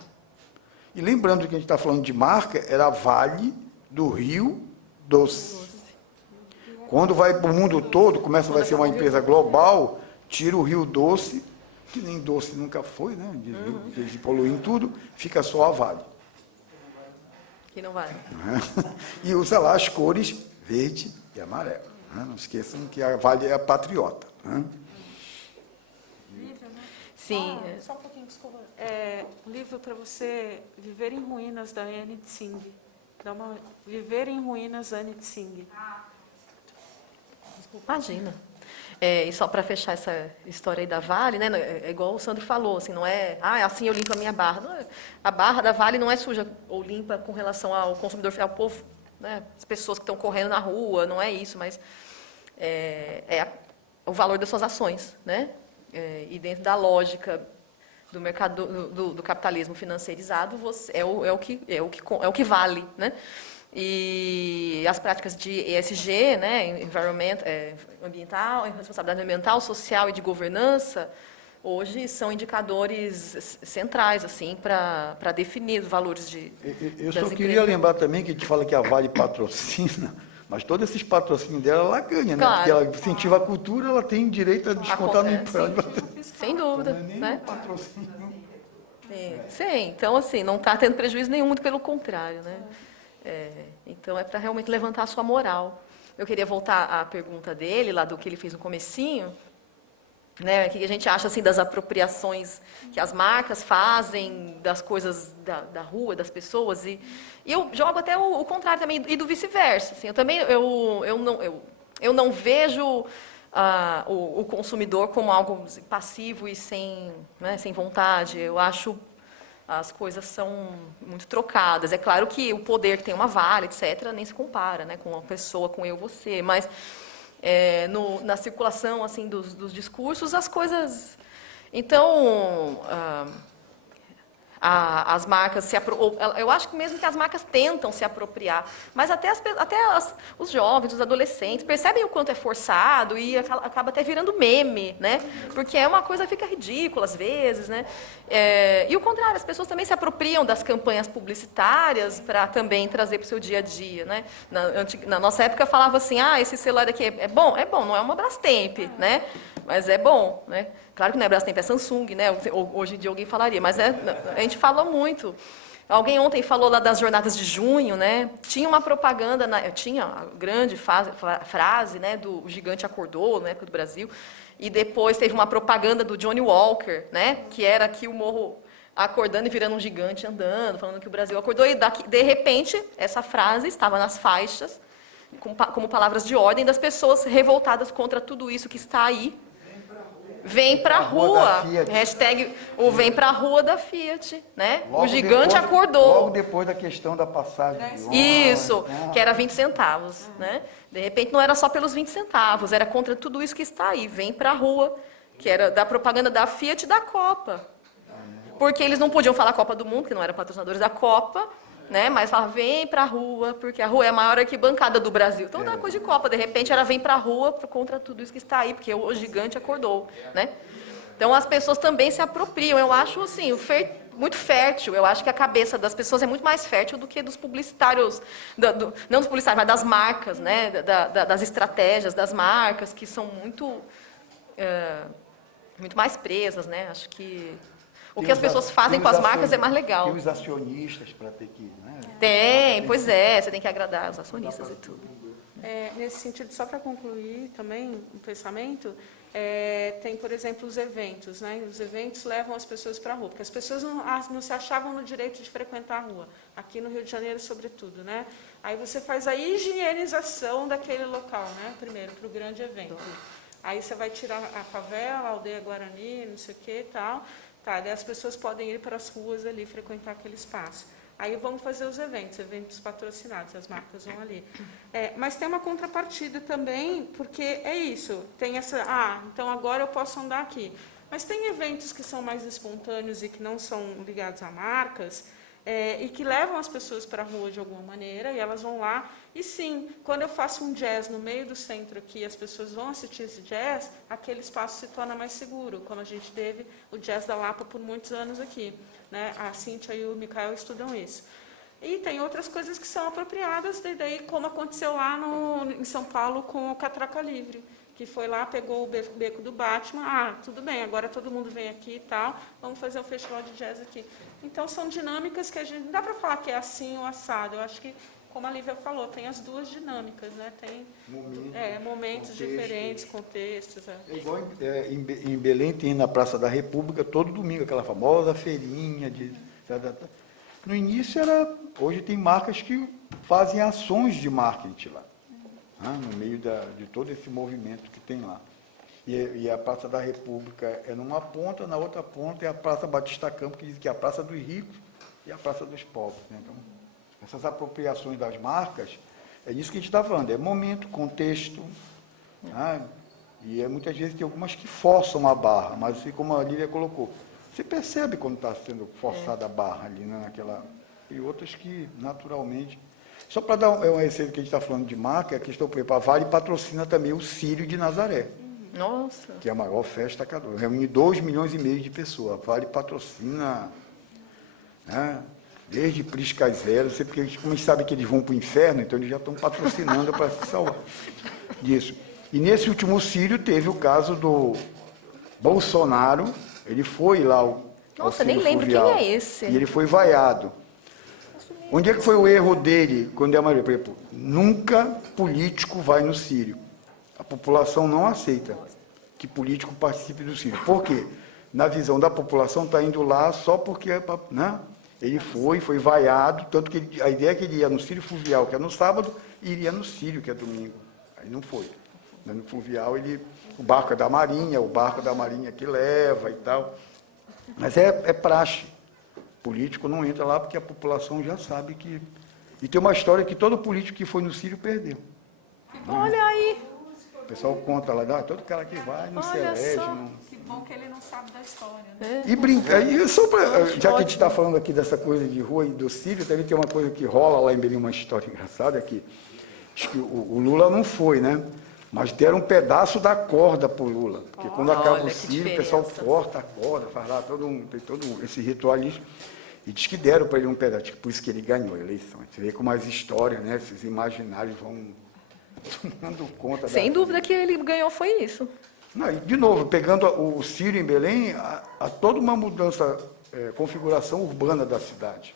E lembrando que a gente está falando de marca, era a Vale do Rio Doce. Quando vai para o mundo todo, vai ser uma empresa global, tira o Rio Doce, que nem doce nunca foi, né? De poluir em tudo, fica só a Vale. Que não vai. E usa lá as cores verde e amarelo. Não esqueçam que a Vale é a patriota. Sim. Só um pouquinho, desculpa. Um livro para você, Viver em Ruínas, da Anne Tsing. Viver em Ruínas, Anne Tsing. Imagina. E só para fechar essa história aí da Vale, né, é igual o Sandro falou, assim, não é, assim eu limpo a minha barra. Não, a barra da Vale não é suja ou limpa com relação ao consumidor final, ao povo, né, as pessoas que estão correndo na rua, não é isso, mas o valor das suas ações, né? E dentro da lógica do mercado do capitalismo financeirizado, é o que vale, né? E as práticas de ESG, né, ambiental, responsabilidade ambiental, social e de governança, hoje são indicadores centrais assim para definir os valores Eu só queria lembrar também que a gente fala que a Vale patrocina, mas todos esses patrocínios dela, ela ganha, né? Claro. Porque ela incentiva a cultura, ela tem direito a descontar no imposto. Sem dúvida, Não é nem né? patrocínio. Sim, então assim, não está tendo prejuízo nenhum, muito pelo contrário, né? Então é para realmente levantar a sua moral. Eu queria voltar à pergunta dele, lá do que ele fez no comecinho, né? O que a gente acha assim das apropriações que as marcas fazem das coisas da rua, das pessoas, e eu jogo até o contrário também, e do vice-versa. Assim, eu não vejo o consumidor como algo passivo e sem, né, sem vontade. Eu acho as coisas são muito trocadas. É claro que o poder que tem uma Vale, etc., nem se compara, né, com uma pessoa, com eu, você, mas na circulação assim dos discursos, as coisas... Então, as marcas eu acho que mesmo que as marcas tentam se apropriar, mas até os jovens, os adolescentes percebem o quanto é forçado e acaba até virando meme, né? Porque é uma coisa que fica ridícula às vezes, né? E o contrário, as pessoas também se apropriam das campanhas publicitárias para também trazer para o seu dia a dia, né? Na nossa época falava assim, esse celular aqui é bom, não é uma Brastemp, né? Mas é bom, né? Claro que não é Brastemp, é Samsung, né? Hoje em dia alguém falaria, mas a gente fala muito. Alguém ontem falou lá das jornadas de junho, né? Tinha uma propaganda, tinha a grande frase, né, do Gigante Acordou, na época do Brasil, e depois teve uma propaganda do Johnny Walker, né? Que era aqui o morro acordando e virando um gigante andando, falando que o Brasil acordou, e de repente essa frase estava nas faixas, como palavras de ordem das pessoas revoltadas contra tudo isso que está aí. Vem pra rua, hashtag o vem pra rua da Fiat, né? O gigante acordou. Logo depois da questão da passagem de ônibus. Isso, que era 20 centavos, né? De repente não era só pelos 20 centavos, era contra tudo isso que está aí. Vem pra rua, que era da propaganda da Fiat e da Copa. Porque eles não podiam falar Copa do Mundo, que não eram patrocinadores da Copa, né? Mas falava, vem pra rua, porque a rua é a maior arquibancada do Brasil. Então, dá uma coisa de Copa. De repente, era vem pra rua contra tudo isso que está aí, porque o gigante acordou, né? Então, as pessoas também se apropriam. Eu acho, assim, muito fértil. Eu acho que a cabeça das pessoas é muito mais fértil do que dos publicitários, não dos publicitários, mas das marcas, né? Das estratégias das marcas, que são muito mais presas, né? Acho que o que as pessoas fazem com as marcas é mais legal. Tem os acionistas para ter que... Né? Tem, pois é, você tem que agradar os acionistas e tudo. Nesse sentido, só para concluir também um pensamento, tem, por exemplo, os eventos, né? Os eventos levam as pessoas para a rua, porque as pessoas não se achavam no direito de frequentar a rua, aqui no Rio de Janeiro, sobretudo, né? Aí você faz a higienização daquele local, né? Primeiro, para o grande evento. Aí você vai tirar a favela, a aldeia Guarani, não sei o que e tal. Tá, daí as pessoas podem ir para as ruas ali, frequentar aquele espaço. Aí vamos fazer os eventos patrocinados, as marcas vão ali. Mas tem uma contrapartida também, porque é isso, tem essa, então agora eu posso andar aqui. Mas tem eventos que são mais espontâneos e que não são ligados a marcas, e que levam as pessoas para a rua de alguma maneira, e elas vão lá. E sim, quando eu faço um jazz no meio do centro aqui, as pessoas vão assistir esse jazz, aquele espaço se torna mais seguro, como a gente teve o jazz da Lapa por muitos anos aqui, né? A Cíntia e o Mikael estudam isso. E tem outras coisas que são apropriadas, daí como aconteceu lá em São Paulo com o Catraca Livre, que foi lá, pegou o beco do Batman, tudo bem, agora todo mundo vem aqui e tal, vamos fazer um festival de jazz aqui. Então, são dinâmicas que a gente... Não dá para falar que é assim ou assado, eu acho que, como a Lívia falou, tem as duas dinâmicas, né? Tem momentos diferentes, contextos. Igual em Belém tem na Praça da República, todo domingo, aquela famosa feirinha de... No início hoje tem marcas que fazem ações de marketing lá, no meio de todo esse movimento que tem lá. E a Praça da República é numa ponta, na outra ponta é a Praça Batista Campos, que diz que é a Praça dos Ricos e a Praça dos Pobres, né? Então, essas apropriações das marcas, é isso que a gente está falando, é momento, contexto, e muitas vezes tem algumas que forçam a barra, mas assim como a Lívia colocou, você percebe quando está sendo forçada a barra ali, né, naquela... E outras que, naturalmente... Só para dar um exemplo que a gente está falando de marca, a questão, por exemplo, a Vale patrocina também o Círio de Nazaré. Nossa! Que é a maior festa católica. Reúne 2,5 milhões de pessoas. A Vale patrocina, né, desde Prisca Zero, porque como a gente sabe que eles vão para o inferno, então eles já estão patrocinando para se salvar disso. E nesse último Círio teve o caso do Bolsonaro, ele foi lá Nossa, nem lembro quem é esse. E ele foi vaiado. Onde é que foi o erro dele, quando é a maioria? Por exemplo, nunca político vai no Círio. A população não aceita. que político participe do Sírio. Por quê? Na visão da população, está indo lá só porque, né, ele foi vaiado, tanto que a ideia é que ele ia no Sírio Fluvial, que é no sábado, e iria no Sírio, que é domingo. Aí não foi. No Fluvial, o barco é da Marinha, que leva e tal. Mas é praxe. Político não entra lá porque a população já sabe que... E tem uma história que todo político que foi no Sírio perdeu. Olha aí. O pessoal conta lá, todo cara que vai não se elege. Não... Que bom que ele não sabe da história, né? E brinca. E só já que a gente está falando aqui dessa coisa de rua e do Sírio, também tem uma coisa que rola lá em Belém, uma história engraçada, que acho que o Lula não foi, né? Mas deram um pedaço da corda para o Lula. Porque quando acaba o Sírio, o pessoal corta a corda, faz lá tem todo esse ritualismo. E diz que deram para ele um pedaço, por isso que ele ganhou a eleição. Você vê como as histórias, né, esses imaginários vão tomando conta. Sem dúvida que ele ganhou foi isso. Não, e, de novo, pegando o Sírio em Belém, há toda uma mudança, configuração urbana da cidade.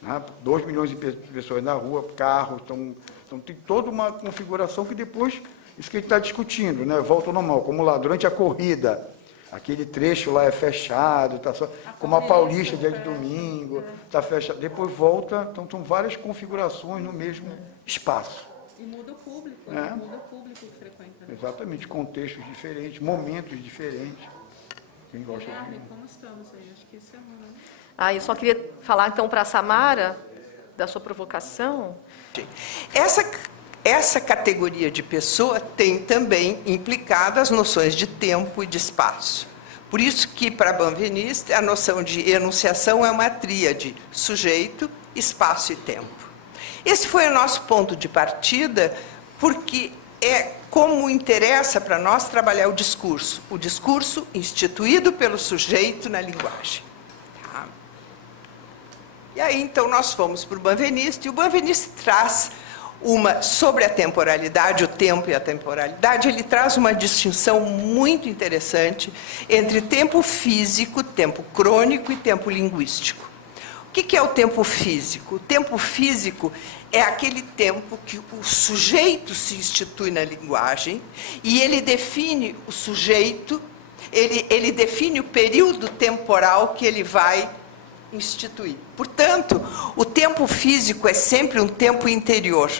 Né? 2 milhões de pessoas na rua, carros, então tem toda uma configuração que depois, isso que a gente está discutindo, né, volta ao normal, como lá, durante a corrida, aquele trecho lá é fechado, tá só, como a Paulista, dia de domingo, está fechado, depois volta, então são várias configurações no mesmo espaço. E muda o público, muda o público que frequenta. Exatamente, contextos diferentes, momentos diferentes. Quem gosta de... Como estamos aí? Acho que isso é uma... Ah, eu só queria falar então para a Samara, da sua provocação. Essa categoria de pessoa tem também implicado as noções de tempo e de espaço. Por isso que, para Benveniste, a noção de enunciação é uma tríade: sujeito, espaço e tempo. Esse foi o nosso ponto de partida, porque é como interessa para nós trabalhar o discurso instituído pelo sujeito na linguagem. Tá? E aí, então, nós fomos para o Benveniste, e o Benveniste traz sobre a temporalidade, o tempo e a temporalidade, ele traz uma distinção muito interessante entre tempo físico, tempo crônico e tempo linguístico. O que é o tempo físico? O tempo físico é aquele tempo que o sujeito se institui na linguagem e ele define o sujeito, ele define o período temporal que ele vai instituir. Portanto, o tempo físico é sempre um tempo interior,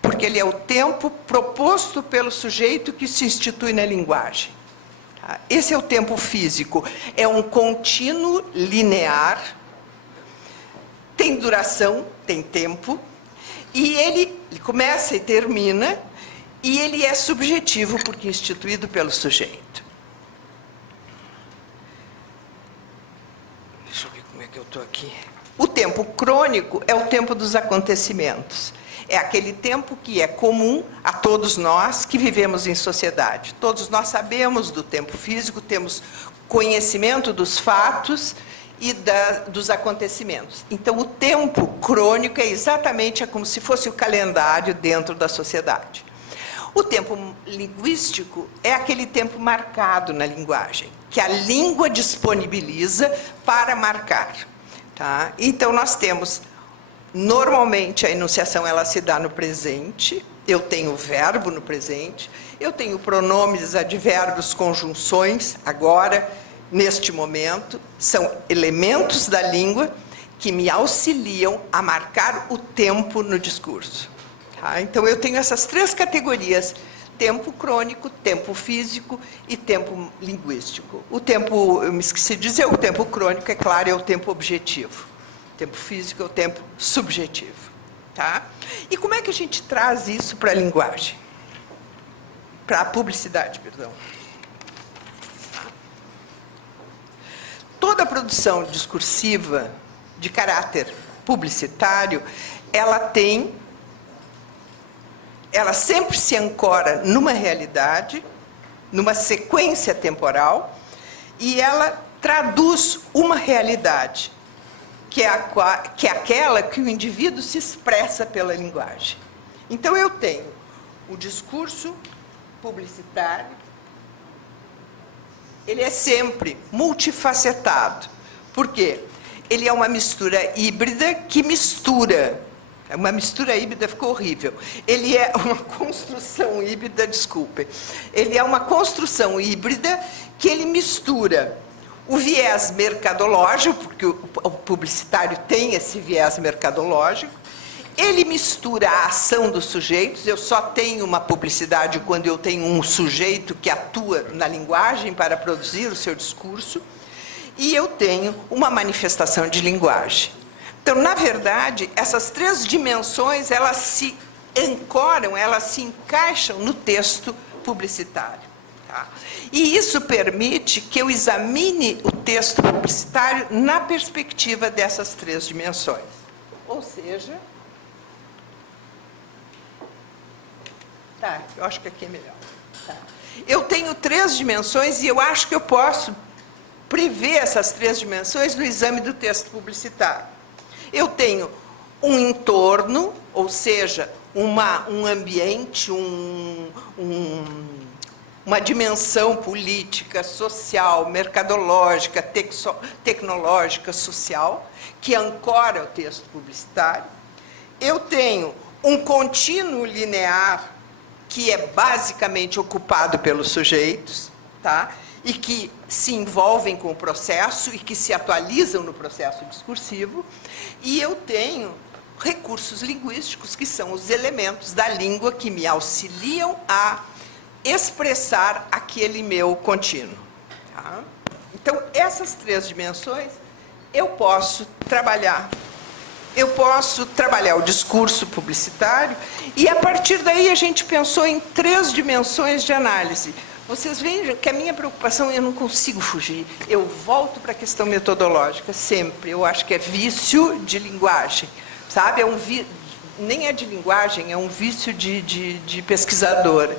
porque ele é o tempo proposto pelo sujeito que se institui na linguagem. Esse é o tempo físico. É um contínuo linear, tem duração, tem tempo, e ele começa e termina, e ele é subjetivo porque é instituído pelo sujeito. Deixa eu ver como é que eu estou aqui. O tempo crônico é o tempo dos acontecimentos. É aquele tempo que é comum a todos nós que vivemos em sociedade. Todos nós sabemos do tempo físico, temos conhecimento dos fatos e dos acontecimentos. Então, o tempo crônico é exatamente como se fosse o calendário dentro da sociedade. O tempo linguístico é aquele tempo marcado na linguagem, que a língua disponibiliza para marcar. Tá? Então, nós temos, normalmente, a enunciação ela se dá no presente, eu tenho o verbo no presente, eu tenho pronomes, advérbios, conjunções, agora, neste momento, são elementos da língua que me auxiliam a marcar o tempo no discurso. Tá? Então, eu tenho essas 3 categorias: tempo crônico, tempo físico e tempo linguístico. O tempo, eu me esqueci de dizer, o tempo crônico, é claro, é o tempo objetivo. O tempo físico é o tempo subjetivo. Tá? E como é que a gente traz isso para a linguagem? Para a publicidade, perdão. Toda produção discursiva de caráter publicitário, ela sempre se ancora numa realidade, numa sequência temporal, e ela traduz uma realidade, que é aquela que o indivíduo se expressa pela linguagem. Então, eu tenho o discurso publicitário, ele é sempre multifacetado. Por quê? Ele é uma mistura híbrida que mistura Uma mistura híbrida ficou horrível. Ele é uma construção híbrida, desculpem. Ele é uma construção híbrida que ele mistura o viés mercadológico, porque o publicitário tem esse viés mercadológico, ele mistura a ação dos sujeitos. Eu só tenho uma publicidade quando eu tenho um sujeito que atua na linguagem para produzir o seu discurso, e eu tenho uma manifestação de linguagem. Então, na verdade, essas três dimensões, elas se ancoram, elas se encaixam no texto publicitário. Tá? E isso permite que eu examine o texto publicitário na perspectiva dessas três dimensões. Ou seja... Tá, eu acho que aqui é melhor. Tá. Eu tenho três dimensões e eu acho que eu posso prever essas três dimensões no exame do texto publicitário. Eu tenho um entorno, ou seja, um ambiente, uma dimensão política, social, mercadológica, tecnológica, social, que ancora o texto publicitário. Eu tenho um contínuo linear, que é basicamente ocupado pelos sujeitos, tá? E que se envolvem com o processo e que se atualizam no processo discursivo. E eu tenho recursos linguísticos, que são os elementos da língua que me auxiliam a expressar aquele meu contínuo. Tá? Então, essas três dimensões eu posso trabalhar. Eu posso trabalhar o discurso publicitário e, a partir daí, a gente pensou em três dimensões de análise. Vocês veem que a minha preocupação, eu não consigo fugir. Eu volto para a questão metodológica, sempre. Eu acho que é vício de linguagem, sabe? Nem é de linguagem, é um vício de pesquisadora.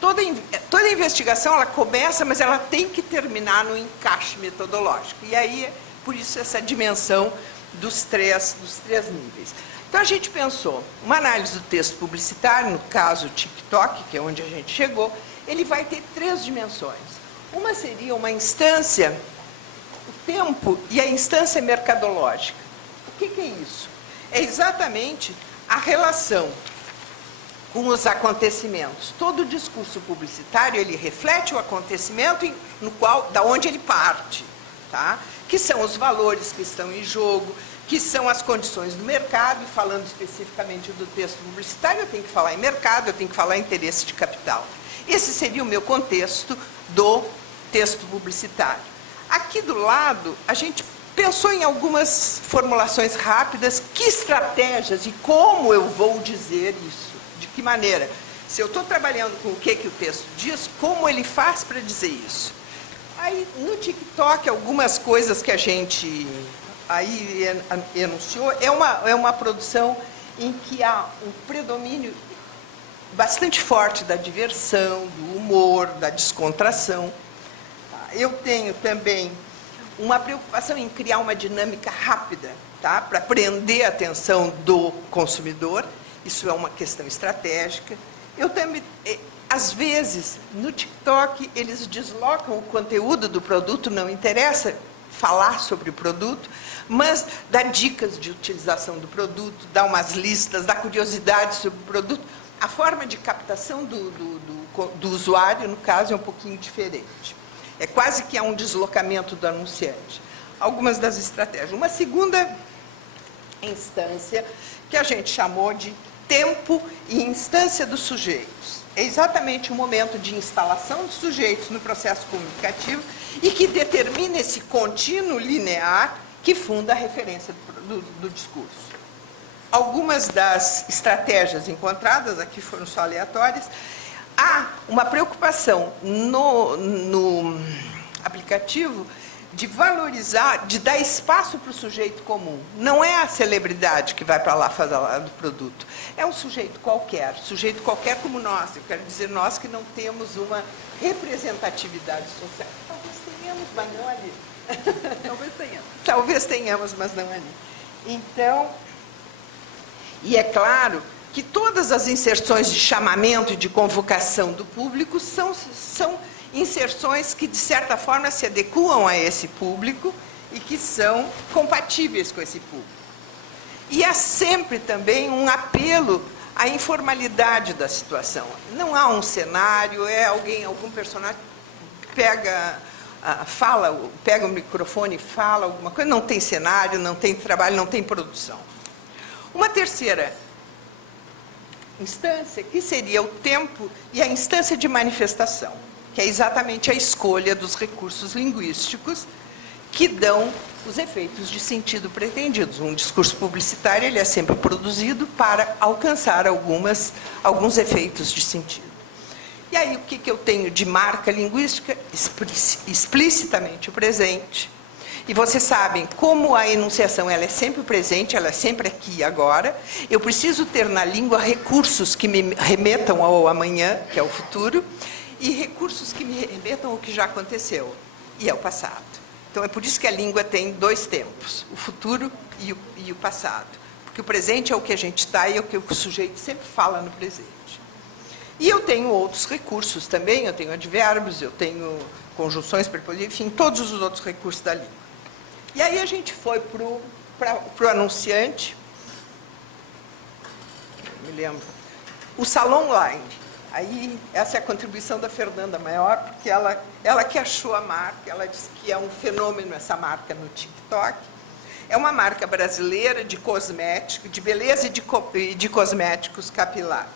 Toda investigação, ela começa, mas ela tem que terminar no encaixe metodológico. E aí, por isso, essa dimensão dos três níveis. Então, a gente pensou, uma análise do texto publicitário, no caso o TikTok, que é onde a gente chegou, ele vai ter três dimensões. Uma seria uma instância, o tempo, e a instância mercadológica. O que é isso? É exatamente a relação com os acontecimentos. Todo o discurso publicitário, ele reflete o acontecimento da onde ele parte, tá? Que são os valores que estão em jogo, que são as condições do mercado, e falando especificamente do texto publicitário, eu tenho que falar em mercado, eu tenho que falar em interesse de capital. Esse seria o meu contexto do texto publicitário. Aqui do lado, a gente pensou em algumas formulações rápidas, que estratégias e como eu vou dizer isso, de que maneira. Se eu estou trabalhando com o que o texto diz, como ele faz para dizer isso. Aí, no TikTok, algumas coisas que a gente aí enunciou, é uma produção em que há um predomínio bastante forte da diversão, do humor, da descontração. Eu tenho também uma preocupação em criar uma dinâmica rápida, tá? Para prender a atenção do consumidor. Isso é uma questão estratégica. Eu também, às vezes, no TikTok, eles deslocam o conteúdo do produto, não interessa falar sobre o produto, mas dá dicas de utilização do produto, dá umas listas, dá curiosidades sobre o produto. A forma de captação do usuário, no caso, é um pouquinho diferente. É quase que há um deslocamento do anunciante. Algumas das estratégias. Uma segunda instância, que a gente chamou de tempo e instância dos sujeitos. É exatamente o momento de instalação dos sujeitos no processo comunicativo e que determina esse contínuo linear que funda a referência do discurso. Algumas das estratégias encontradas, aqui foram só aleatórias, há uma preocupação no aplicativo de valorizar, de dar espaço para o sujeito comum. Não é a celebridade que vai para lá fazer lá do produto. É um sujeito qualquer como nós. Eu quero dizer, nós que não temos uma representatividade social. Talvez tenhamos, mas não ali. Talvez tenhamos. Talvez tenhamos, mas não ali. Então, e é claro que todas as inserções de chamamento e de convocação do público são inserções que, de certa forma, se adequam a esse público e que são compatíveis com esse público. E há sempre também um apelo à informalidade da situação. Não há um cenário, algum personagem pega o microfone e fala alguma coisa, não tem cenário, não tem trabalho, não tem produção. Uma terceira instância, que seria o tempo e a instância de manifestação, que é exatamente a escolha dos recursos linguísticos que dão os efeitos de sentido pretendidos. Um discurso publicitário ele é sempre produzido para alcançar alguns efeitos de sentido. E aí, o que eu tenho de marca linguística? Explicitamente o presente. E vocês sabem, como a enunciação ela é sempre presente, ela é sempre aqui e agora, eu preciso ter na língua recursos que me remetam ao amanhã, que é o futuro, e recursos que me remetam ao que já aconteceu, e ao passado. Então, é por isso que a língua tem dois tempos, o futuro e o passado. Porque o presente é o que a gente está e é o que o sujeito sempre fala no presente. E eu tenho outros recursos também, eu tenho advérbios, eu tenho conjunções, preposições, enfim, todos os outros recursos da língua. E aí a gente foi para o anunciante, me lembro, o salão online. Aí, essa é a contribuição da Fernanda Maior, porque ela que achou a marca, ela disse que é um fenômeno essa marca no TikTok. É uma marca brasileira de cosméticos, de beleza e de cosméticos capilares.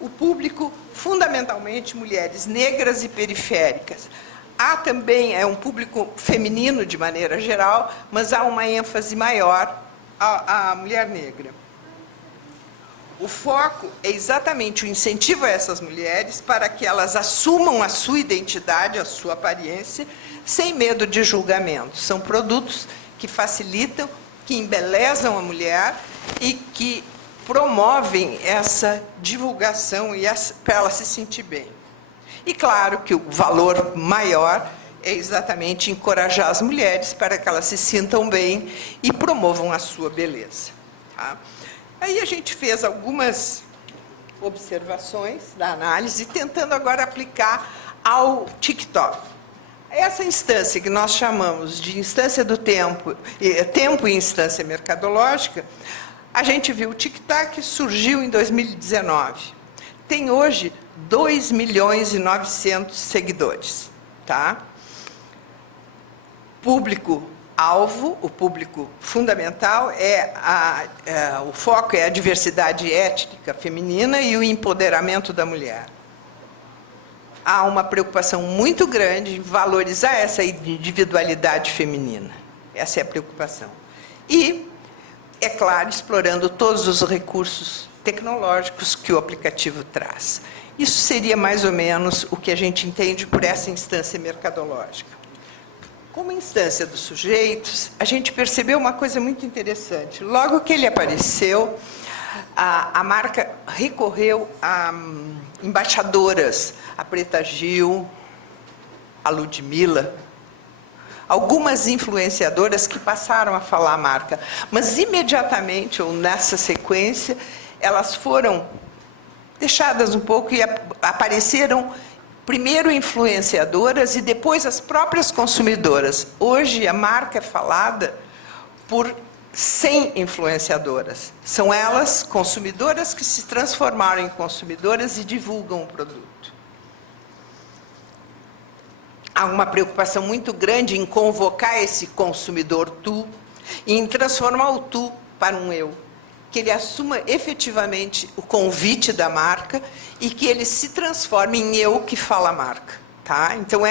O público, fundamentalmente, mulheres negras e periféricas. Há também, é um público feminino de maneira geral, mas há uma ênfase maior à mulher negra. O foco é exatamente o incentivo a essas mulheres para que elas assumam a sua identidade, a sua aparência, sem medo de julgamento. São produtos que facilitam, que embelezam a mulher e que promovem essa divulgação para ela se sentir bem. E claro que o valor maior é exatamente encorajar as mulheres para que elas se sintam bem e promovam a sua beleza. Tá? Aí a gente fez algumas observações da análise, tentando agora aplicar ao TikTok. Essa instância que nós chamamos de instância do tempo e instância mercadológica, a gente viu o TikTok surgiu em 2019. Tem hoje 2.900.000 seguidores. Tá? Público-alvo, o público fundamental, o foco é a diversidade étnica feminina e o empoderamento da mulher. Há uma preocupação muito grande em valorizar essa individualidade feminina. Essa é a preocupação. E, é claro, explorando todos os recursos tecnológicos que o aplicativo traz. Isso seria mais ou menos o que a gente entende por essa instância mercadológica. Como instância dos sujeitos, a gente percebeu uma coisa muito interessante. Logo que ele apareceu, a marca recorreu a embaixadoras, a Preta Gil, a Ludmilla, algumas influenciadoras que passaram a falar a marca. Mas, imediatamente, ou nessa sequência, elas foram deixadas um pouco e apareceram primeiro influenciadoras e depois as próprias consumidoras. Hoje, a marca é falada por 100 influenciadoras. São elas, consumidoras, que se transformaram em consumidoras e divulgam o produto. Há uma preocupação muito grande em convocar esse consumidor tu e em transformar o tu para um eu. Que ele assuma efetivamente o convite da marca e que ele se transforme em eu que fala a marca. Tá? Então,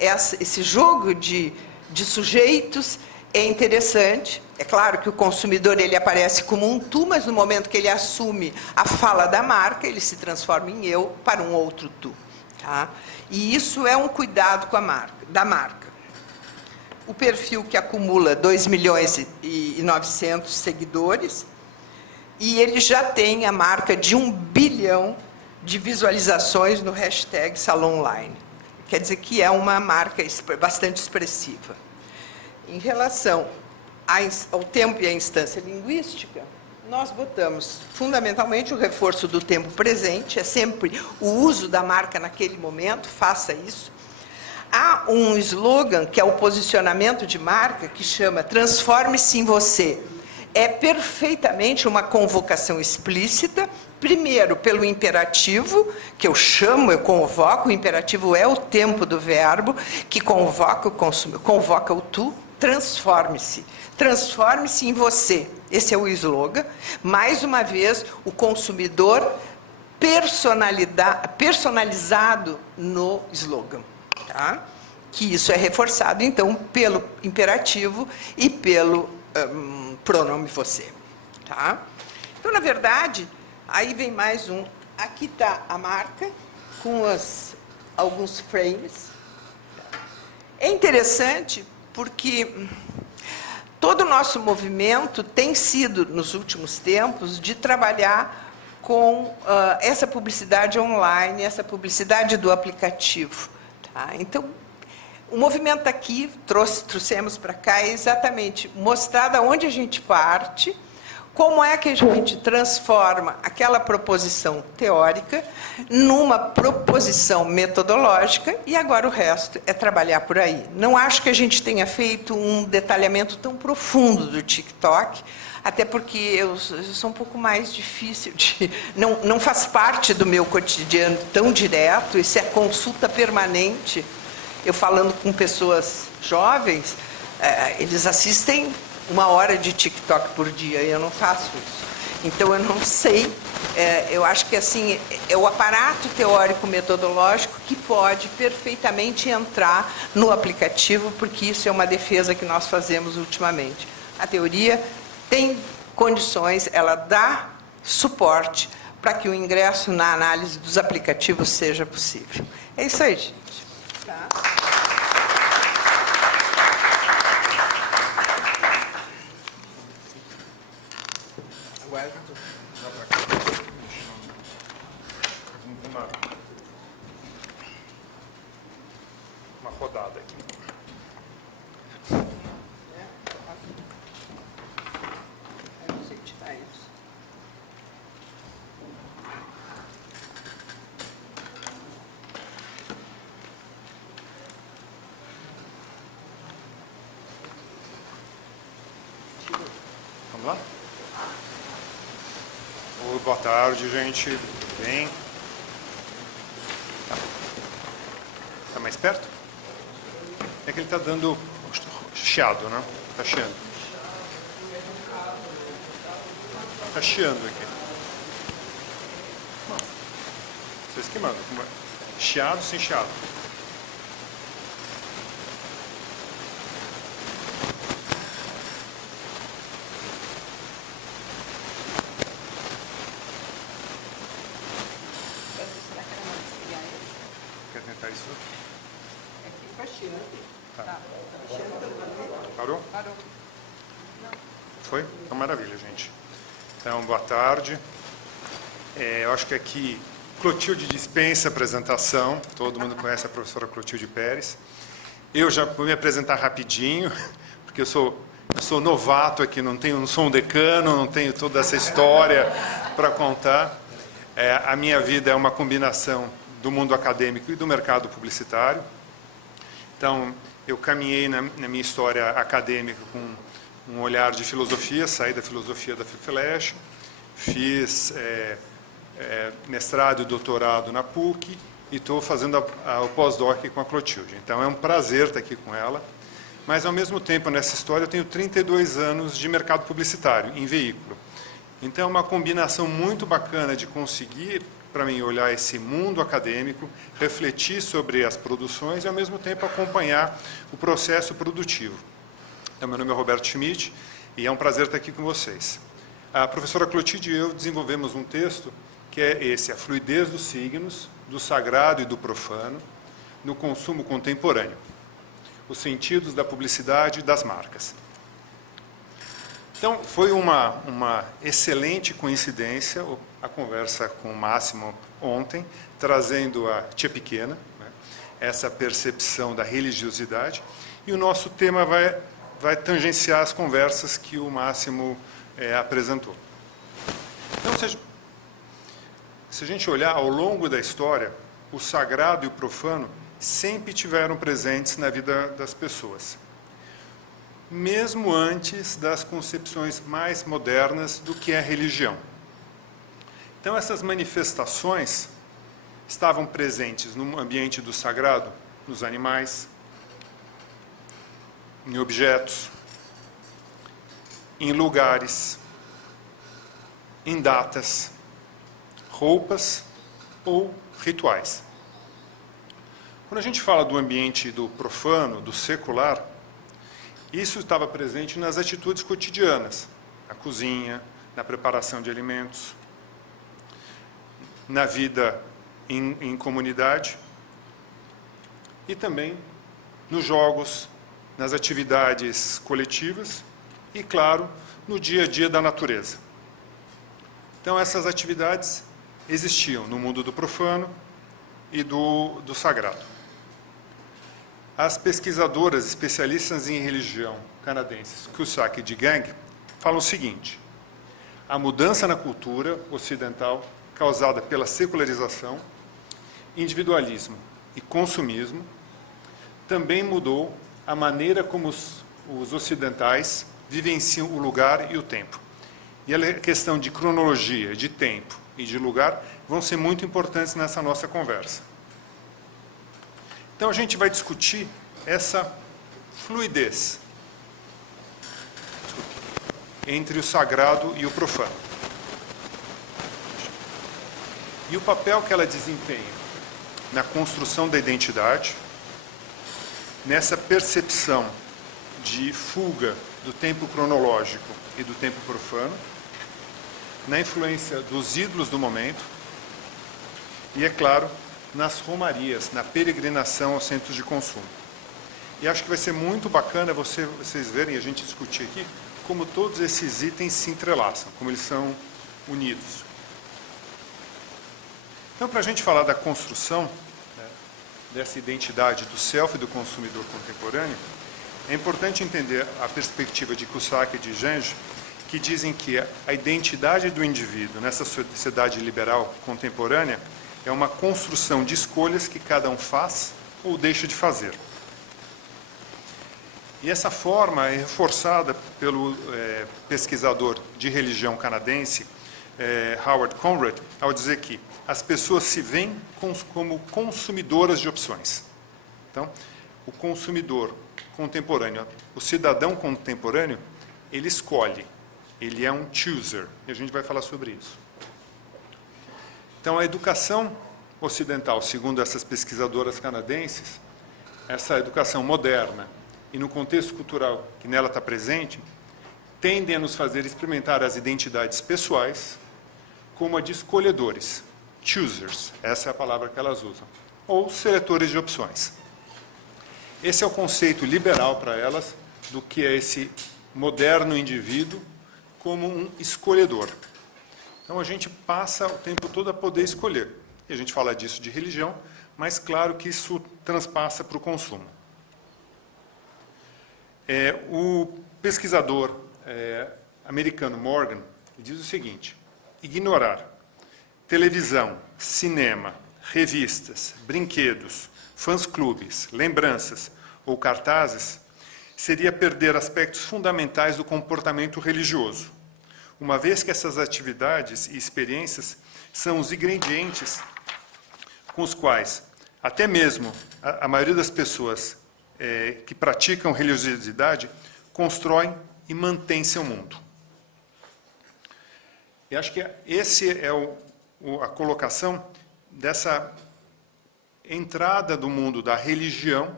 esse jogo de sujeitos é interessante. É claro que o consumidor ele aparece como um tu, mas no momento que ele assume a fala da marca, ele se transforma em eu para um outro tu. Tá? E isso é um cuidado com da marca. O perfil que acumula 2.900.000 seguidores, e ele já tem a marca de 1 bilhão de visualizações no hashtag Salão Online. Quer dizer que é uma marca bastante expressiva. Em relação ao tempo e à instância linguística, nós botamos, fundamentalmente, o reforço do tempo presente, é sempre o uso da marca naquele momento, faça isso. Há um slogan, que é o posicionamento de marca, que chama Transforme-se em Você. é perfeitamente uma convocação explícita, primeiro pelo imperativo, que eu chamo, eu convoco, o imperativo é o tempo do verbo, que convoca o consumidor, convoca o tu, transforme-se. Transforme-se em você. Esse é o slogan. Mais uma vez, o consumidor personalizado no slogan. Tá? Que isso é reforçado, então, pelo imperativo e pelo pronome você. Tá? Então, na verdade, aí vem mais um. Aqui está a marca, com alguns frames. É interessante porque todo o nosso movimento tem sido, nos últimos tempos, de trabalhar com essa publicidade online, essa publicidade do aplicativo. Tá? Então, o movimento aqui, trouxemos para cá, é exatamente mostrar de onde a gente parte, como é que a gente transforma aquela proposição teórica numa proposição metodológica, e agora o resto é trabalhar por aí. Não acho que a gente tenha feito um detalhamento tão profundo do TikTok, até porque eu sou um pouco mais difícil de... Não faz parte do meu cotidiano tão direto, isso é consulta permanente. Eu falando com pessoas jovens, eles assistem 1 hora de TikTok por dia, e eu não faço isso. Então, eu não sei, eu acho que assim, é o aparato teórico metodológico que pode perfeitamente entrar no aplicativo, porque isso é uma defesa que nós fazemos ultimamente. A teoria tem condições, ela dá suporte para que o ingresso na análise dos aplicativos seja possível. É isso aí, gente. Tá? Uma rodada aqui. Eu não sei tirar isso. Vamos lá? Oi, boa tarde, gente. Tudo bem? Tá mais perto? É que ele está dando chiado, né? Está chiando. Está chiando aqui. Não. Vocês que mandam. Chiado sem chiado. Quer tentar isso? Tá. Parou? Parou. Foi? Então, maravilha, gente. Então, boa tarde. Eu acho que aqui, Clotilde dispensa apresentação. Todo mundo conhece a professora Clotilde Pérez. Eu já vou me apresentar rapidinho, porque eu sou novato aqui, não sou um decano, não tenho toda essa história para contar. A minha vida é uma combinação do mundo acadêmico e do mercado publicitário. Então, eu caminhei na minha história acadêmica com um olhar de filosofia, saí da filosofia da FIFLESH, fiz mestrado e doutorado na PUC e estou fazendo o pós-doc com a Clotilde. Então, é um prazer estar aqui com ela, mas, ao mesmo tempo, nessa história, eu tenho 32 anos de mercado publicitário, em veículo. Então, é uma combinação muito bacana de conseguir, para mim, olhar esse mundo acadêmico, refletir sobre as produções e, ao mesmo tempo, acompanhar o processo produtivo. Então, meu nome é Roberto Schmidt e é um prazer estar aqui com vocês. A professora Clotilde e eu desenvolvemos um texto que é esse, a fluidez dos signos, do sagrado e do profano, no consumo contemporâneo, os sentidos da publicidade e das marcas. Então, foi uma excelente coincidência a conversa com o Máximo ontem, trazendo a Tia Pequena, né, essa percepção da religiosidade, e o nosso tema vai tangenciar as conversas que o Máximo apresentou. Então, se a gente olhar ao longo da história, o sagrado e o profano sempre tiveram presentes na vida das pessoas. mesmo antes das concepções mais modernas do que é religião. Então, essas manifestações estavam presentes no ambiente do sagrado, nos animais, em objetos, em lugares, em datas, roupas ou rituais. Quando a gente fala do ambiente do profano, do secular, isso estava presente nas atitudes cotidianas, na cozinha, na preparação de alimentos, na vida em comunidade e também nos jogos, nas atividades coletivas e, claro, no dia a dia da natureza. Então, essas atividades existiam no mundo do profano e do sagrado. As pesquisadoras especialistas em religião canadenses, Cusack e DeGang, falam o seguinte: a mudança na cultura ocidental causada pela secularização, individualismo e consumismo também mudou a maneira como os ocidentais vivenciam o lugar e o tempo. E a questão de cronologia, de tempo e de lugar vão ser muito importantes nessa nossa conversa. Então, a gente vai discutir essa fluidez entre o sagrado e o profano. E o papel que ela desempenha na construção da identidade, nessa percepção de fuga do tempo cronológico e do tempo profano, na influência dos ídolos do momento e, é claro, nas romarias, na peregrinação aos centros de consumo. E acho que vai ser muito bacana vocês verem, a gente discutir aqui, como todos esses itens se entrelaçam, como eles são unidos. Então, para a gente falar da construção, né, dessa identidade do self e do consumidor contemporâneo, é importante entender a perspectiva de Cusack e de Genge, que dizem que a identidade do indivíduo nessa sociedade liberal contemporânea é uma construção de escolhas que cada um faz ou deixa de fazer. E essa forma é reforçada pelo pesquisador de religião canadense, Howard Conrad, ao dizer que as pessoas se veem como consumidoras de opções. Então, o consumidor contemporâneo, o cidadão contemporâneo, ele escolhe, ele é um chooser, e a gente vai falar sobre isso. Então, a educação ocidental, segundo essas pesquisadoras canadenses, essa educação moderna, e no contexto cultural que nela está presente, tendem a nos fazer experimentar as identidades pessoais como a de escolhedores, choosers, essa é a palavra que elas usam, ou seletores de opções. Esse é o conceito liberal para elas do que é esse moderno indivíduo como um escolhedor. Então, a gente passa o tempo todo a poder escolher. E a gente fala disso de religião, mas claro que isso transpassa para o consumo. O pesquisador americano Morgan diz o seguinte: ignorar televisão, cinema, revistas, brinquedos, fãs-clubes, lembranças ou cartazes seria perder aspectos fundamentais do comportamento religioso, uma vez que essas atividades e experiências são os ingredientes com os quais até mesmo a maioria das pessoas que praticam religiosidade constroem e mantêm seu mundo. E acho que esse é a colocação dessa entrada do mundo da religião,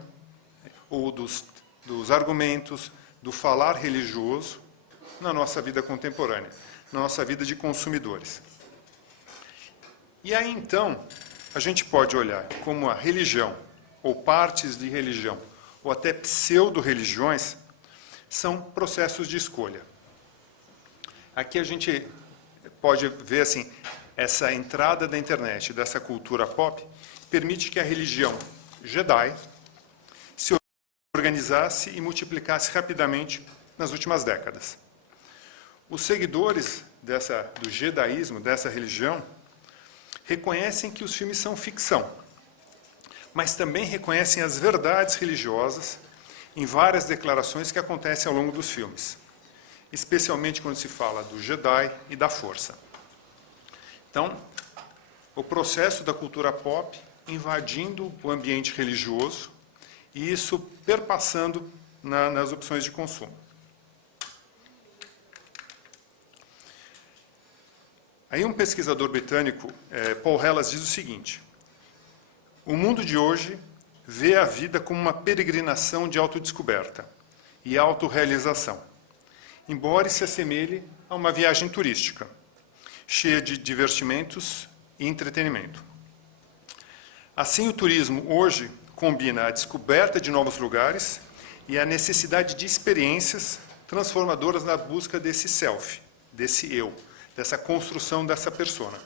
ou dos argumentos, do falar religioso, na nossa vida contemporânea, na nossa vida de consumidores. E aí, então, a gente pode olhar como a religião, ou partes de religião, ou até pseudo-religiões, são processos de escolha. Aqui a gente pode ver assim, essa entrada da internet, dessa cultura pop, permite que a religião Jedi se organizasse e multiplicasse rapidamente nas últimas décadas. Os seguidores do jedaísmo, dessa religião, reconhecem que os filmes são ficção, mas também reconhecem as verdades religiosas em várias declarações que acontecem ao longo dos filmes, especialmente quando se fala do Jedi e da Força. Então, o processo da cultura pop invadindo o ambiente religioso e isso perpassando nas opções de consumo. Aí um pesquisador britânico, Paul Hellas, diz o seguinte: o mundo de hoje vê a vida como uma peregrinação de autodescoberta e autorrealização, embora se assemelhe a uma viagem turística, cheia de divertimentos e entretenimento. Assim, o turismo hoje combina a descoberta de novos lugares e a necessidade de experiências transformadoras na busca desse self, desse eu, dessa construção dessa persona.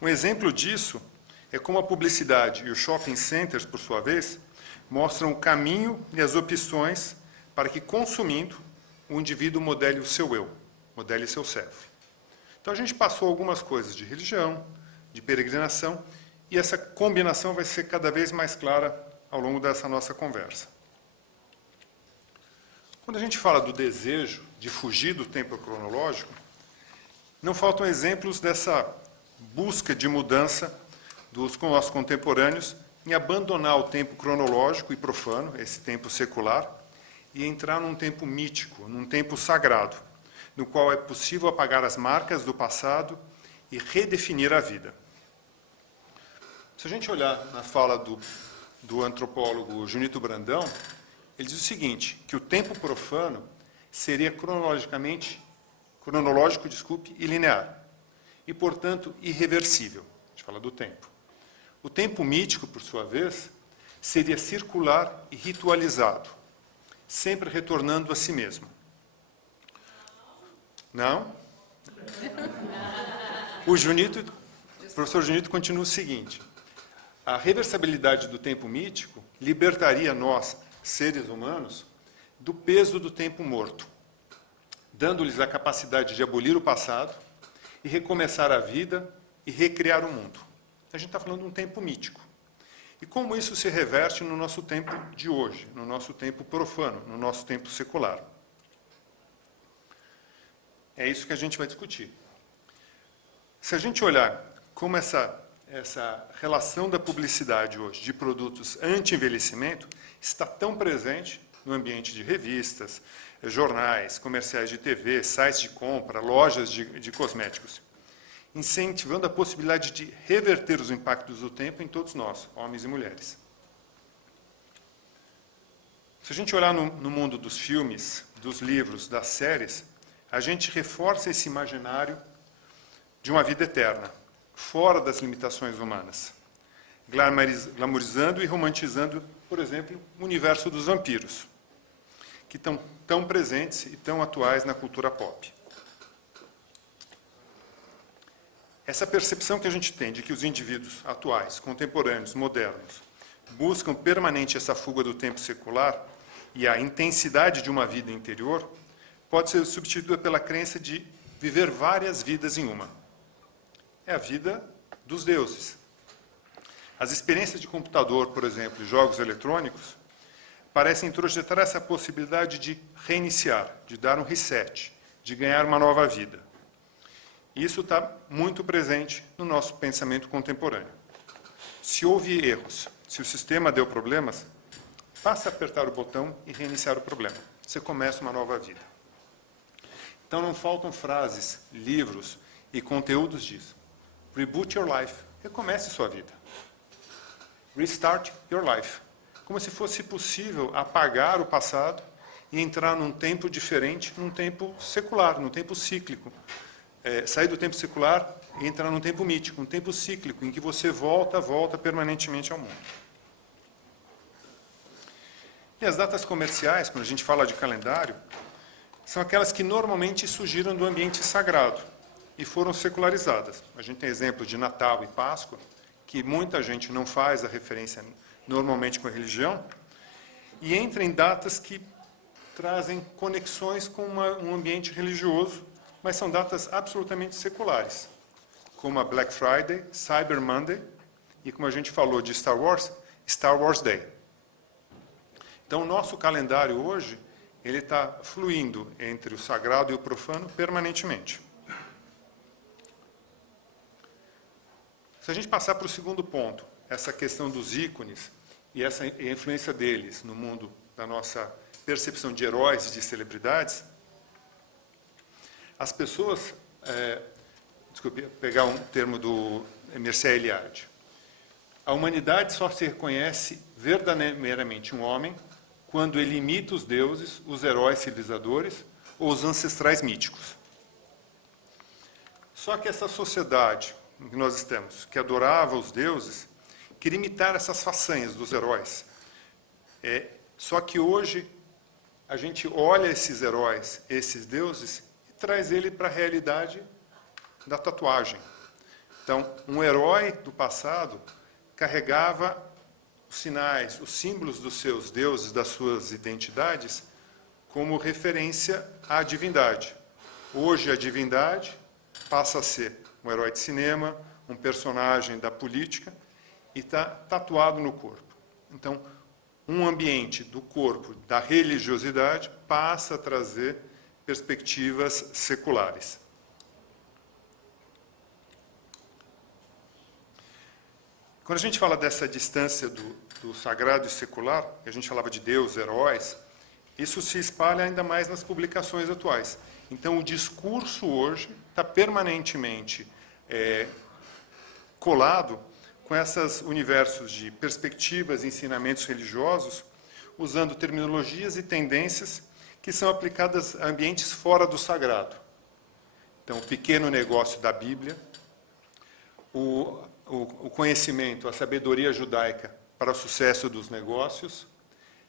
Um exemplo disso é como a publicidade e os shopping centers, por sua vez, mostram o caminho e as opções para que, consumindo, o indivíduo modele o seu eu, modele seu self. Então, a gente passou algumas coisas de religião, de peregrinação, e essa combinação vai ser cada vez mais clara ao longo dessa nossa conversa. Quando a gente fala do desejo de fugir do tempo cronológico, não faltam exemplos dessa busca de mudança dos nossos contemporâneos em abandonar o tempo cronológico e profano, esse tempo secular, e entrar num tempo mítico, num tempo sagrado, no qual é possível apagar as marcas do passado e redefinir a vida. Se a gente olhar na fala do antropólogo Junito Brandão, ele diz o seguinte, que o tempo profano seria cronológico, e linear, e, portanto, irreversível. A gente fala do tempo. O tempo mítico, por sua vez, seria circular e ritualizado, sempre retornando a si mesmo. Não? O professor Junito continua o seguinte: a reversibilidade do tempo mítico libertaria nós, seres humanos, do peso do tempo morto, dando-lhes a capacidade de abolir o passado e recomeçar a vida e recriar o mundo. A gente está falando de um tempo mítico. E como isso se reverte no nosso tempo de hoje, no nosso tempo profano, no nosso tempo secular. É isso que a gente vai discutir. Se a gente olhar como essa relação da publicidade hoje de produtos anti-envelhecimento está tão presente no ambiente de revistas, jornais, comerciais de TV, sites de compra, lojas de cosméticos, incentivando a possibilidade de reverter os impactos do tempo em todos nós, homens e mulheres. Se a gente olhar no mundo dos filmes, dos livros, das séries, a gente reforça esse imaginário de uma vida eterna, fora das limitações humanas, glamorizando e romantizando, por exemplo, o universo dos vampiros, que estão tão presentes e tão atuais na cultura pop. Essa percepção que a gente tem de que os indivíduos atuais, contemporâneos, modernos, buscam permanente essa fuga do tempo secular e a intensidade de uma vida interior, pode ser substituída pela crença de viver várias vidas em uma. É a vida dos deuses. As experiências de computador, por exemplo, e jogos eletrônicos, parecem introjetar essa possibilidade de reiniciar, de dar um reset, de ganhar uma nova vida. Isso está muito presente no nosso pensamento contemporâneo. Se houve erros, se o sistema deu problemas, basta apertar o botão e reiniciar o problema. Você começa uma nova vida. Então não faltam frases, livros e conteúdos disso. Reboot your life. Recomece sua vida. Restart your life. Como se fosse possível apagar o passado e entrar num tempo diferente, num tempo secular, num tempo cíclico. Sair do tempo secular e entrar num tempo mítico, um tempo cíclico, em que você volta permanentemente ao mundo. E as datas comerciais, quando a gente fala de calendário, são aquelas que normalmente surgiram do ambiente sagrado e foram secularizadas. A gente tem exemplos de Natal e Páscoa, que muita gente não faz a referência normalmente com a religião, e entra em datas que trazem conexões com um ambiente religioso, mas são datas absolutamente seculares, como a Black Friday, Cyber Monday, e como a gente falou de Star Wars Day. Então, o nosso calendário hoje, ele está fluindo entre o sagrado e o profano permanentemente. Se a gente passar para o segundo ponto, essa questão dos ícones e essa influência deles no mundo da nossa percepção de heróis e de celebridades, as pessoas... desculpe, pegar um termo do Mircea Eliade. A humanidade só se reconhece verdadeiramente um homem quando ele imita os deuses, os heróis civilizadores ou os ancestrais míticos. Só que essa sociedade em que nós estamos, que adorava os deuses, queria imitar essas façanhas dos heróis. Só que hoje a gente olha esses heróis, esses deuses, e traz ele para a realidade da tatuagem. Então, um herói do passado carregava os sinais, os símbolos dos seus deuses, das suas identidades, como referência à divindade. Hoje, a divindade passa a ser um herói de cinema, um personagem da política, e está tatuado no corpo. Então, um ambiente do corpo, da religiosidade, passa a trazer perspectivas seculares. Quando a gente fala dessa distância do sagrado e secular, que a gente falava de Deus, heróis, isso se espalha ainda mais nas publicações atuais. Então, o discurso hoje está permanentemente colado com esses universos de perspectivas e ensinamentos religiosos, usando terminologias e tendências que são aplicadas a ambientes fora do sagrado. Então, o pequeno negócio da Bíblia, o conhecimento, a sabedoria judaica para o sucesso dos negócios,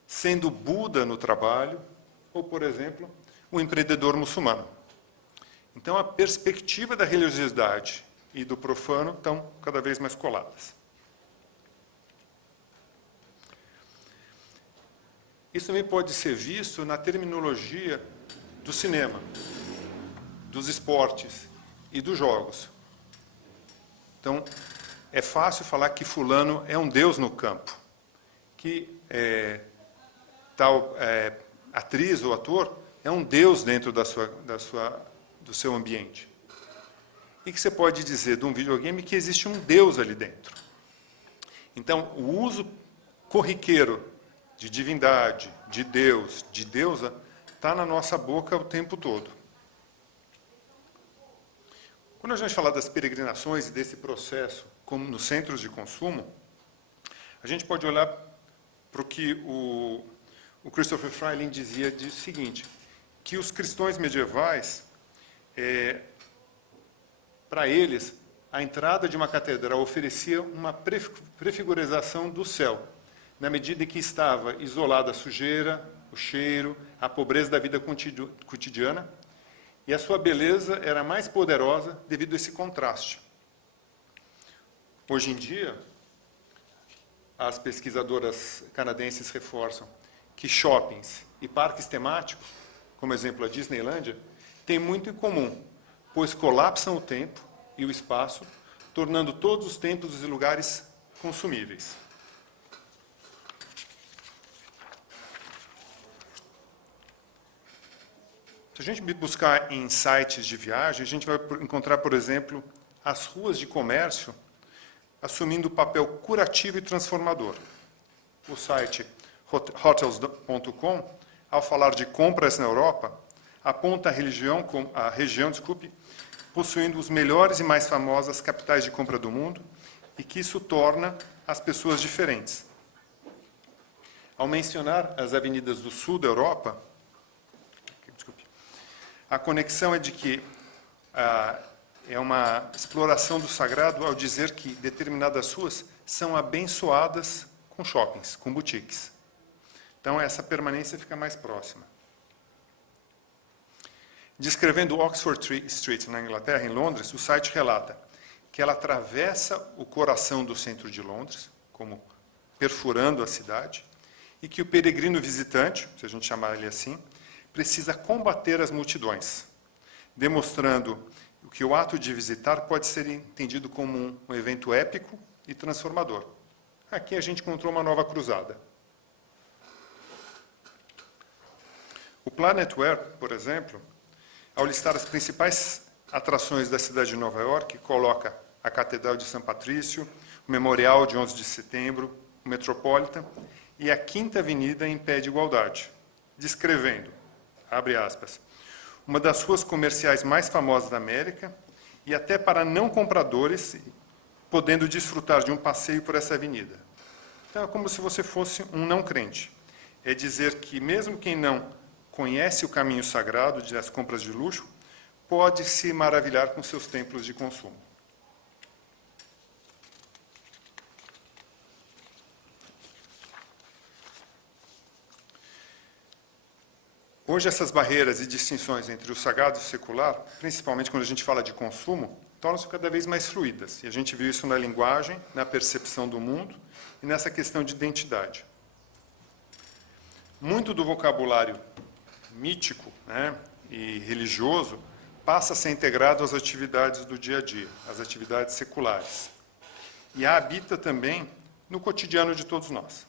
sendo Buda no trabalho, ou, por exemplo, o empreendedor muçulmano. Então, a perspectiva da religiosidade e do profano estão cada vez mais coladas. Isso também pode ser visto na terminologia do cinema, dos esportes e dos jogos. Então, é fácil falar que fulano é um deus no campo, que tal atriz ou ator é um deus dentro do seu ambiente. E que você pode dizer de um videogame que existe um deus ali dentro. Então, o uso corriqueiro de divindade, de Deus, de deusa, está na nossa boca o tempo todo. Quando a gente fala das peregrinações e desse processo, como nos centros de consumo, a gente pode olhar para o que o Christopher Freiling dizia o seguinte, que os cristãos medievais, para eles, a entrada de uma catedral oferecia uma prefigurização do céu, na medida em que estava isolada a sujeira, o cheiro, a pobreza da vida cotidiana, e a sua beleza era mais poderosa devido a esse contraste. Hoje em dia, as pesquisadoras canadenses reforçam que shoppings e parques temáticos, como exemplo a Disneylândia, têm muito em comum, pois colapsam o tempo e o espaço, tornando todos os templos e lugares consumíveis. Se a gente buscar em sites de viagem, a gente vai encontrar, por exemplo, as ruas de comércio assumindo o papel curativo e transformador. O site hotels.com, ao falar de compras na Europa, aponta a região, possuindo os melhores e mais famosas capitais de compra do mundo e que isso torna as pessoas diferentes. Ao mencionar as avenidas do sul da Europa, a conexão é de que é uma exploração do sagrado ao dizer que determinadas ruas são abençoadas com shoppings, com boutiques. Então, essa permanência fica mais próxima. Descrevendo Oxford Street, na Inglaterra, em Londres, o site relata que ela atravessa o coração do centro de Londres, como perfurando a cidade, e que o peregrino visitante, se a gente chamar ele assim, precisa combater as multidões, demonstrando que o ato de visitar pode ser entendido como um evento épico e transformador. Aqui a gente encontrou uma nova cruzada. O Planetware, por exemplo, ao listar as principais atrações da cidade de Nova York, coloca a Catedral de São Patrício, o Memorial de 11 de Setembro, o Metropolitan e a Quinta Avenida em pé de igualdade, descrevendo, abre aspas, uma das ruas comerciais mais famosas da América e até para não compradores, podendo desfrutar de um passeio por essa avenida. Então, é como se você fosse um não crente. É dizer que mesmo quem não conhece o caminho sagrado das compras de luxo, pode se maravilhar com seus templos de consumo. Hoje, essas barreiras e distinções entre o sagrado e o secular, principalmente quando a gente fala de consumo, tornam-se cada vez mais fluídas. E a gente viu isso na linguagem, na percepção do mundo e nessa questão de identidade. Muito do vocabulário mítico, né, e religioso passa a ser integrado às atividades do dia a dia, às atividades seculares. E a habita também no cotidiano de todos nós.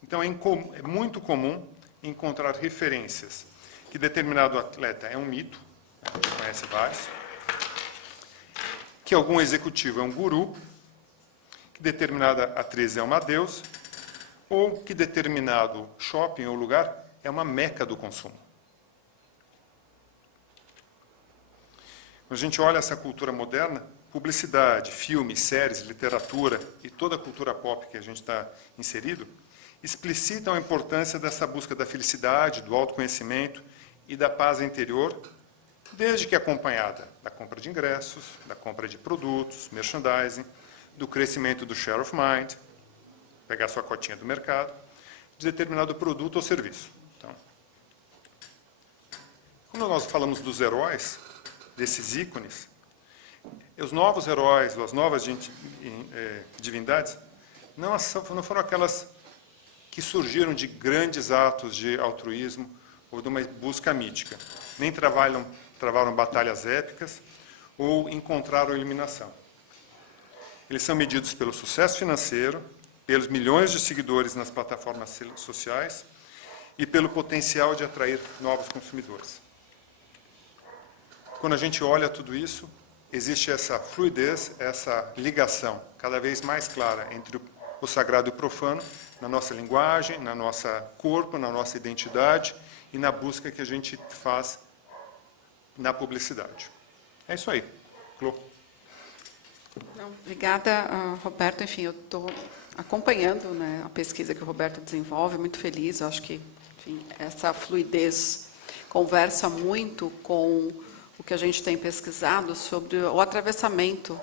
Então, é muito comum encontrar referências que determinado atleta é um mito, a gente conhece vários, que algum executivo é um guru, que determinada atriz é uma deusa, ou que determinado shopping ou lugar é uma meca do consumo. Quando a gente olha essa cultura moderna, publicidade, filmes, séries, literatura e toda a cultura pop que a gente está inserido, explicitam a importância dessa busca da felicidade, do autoconhecimento e da paz interior, desde que acompanhada da compra de ingressos, da compra de produtos, merchandising, do crescimento do share of mind, pegar sua cotinha do mercado, de determinado produto ou serviço. Então, quando nós falamos dos heróis, desses ícones, os novos heróis, ou as novas divindades, não foram aquelas que surgiram de grandes atos de altruísmo ou de uma busca mítica. Nem travaram batalhas épicas ou encontraram iluminação. Eles são medidos pelo sucesso financeiro, pelos milhões de seguidores nas plataformas sociais e pelo potencial de atrair novos consumidores. Quando a gente olha tudo isso, existe essa fluidez, essa ligação cada vez mais clara entre o sagrado e o profano, na nossa linguagem, na nossa corpo, na nossa identidade e na busca que a gente faz na publicidade. É isso aí. Clô. Obrigada, Roberto. Enfim, eu estou acompanhando, né, a pesquisa que o Roberto desenvolve, muito feliz. Eu acho que, enfim, essa fluidez conversa muito com o que a gente tem pesquisado sobre o atravessamento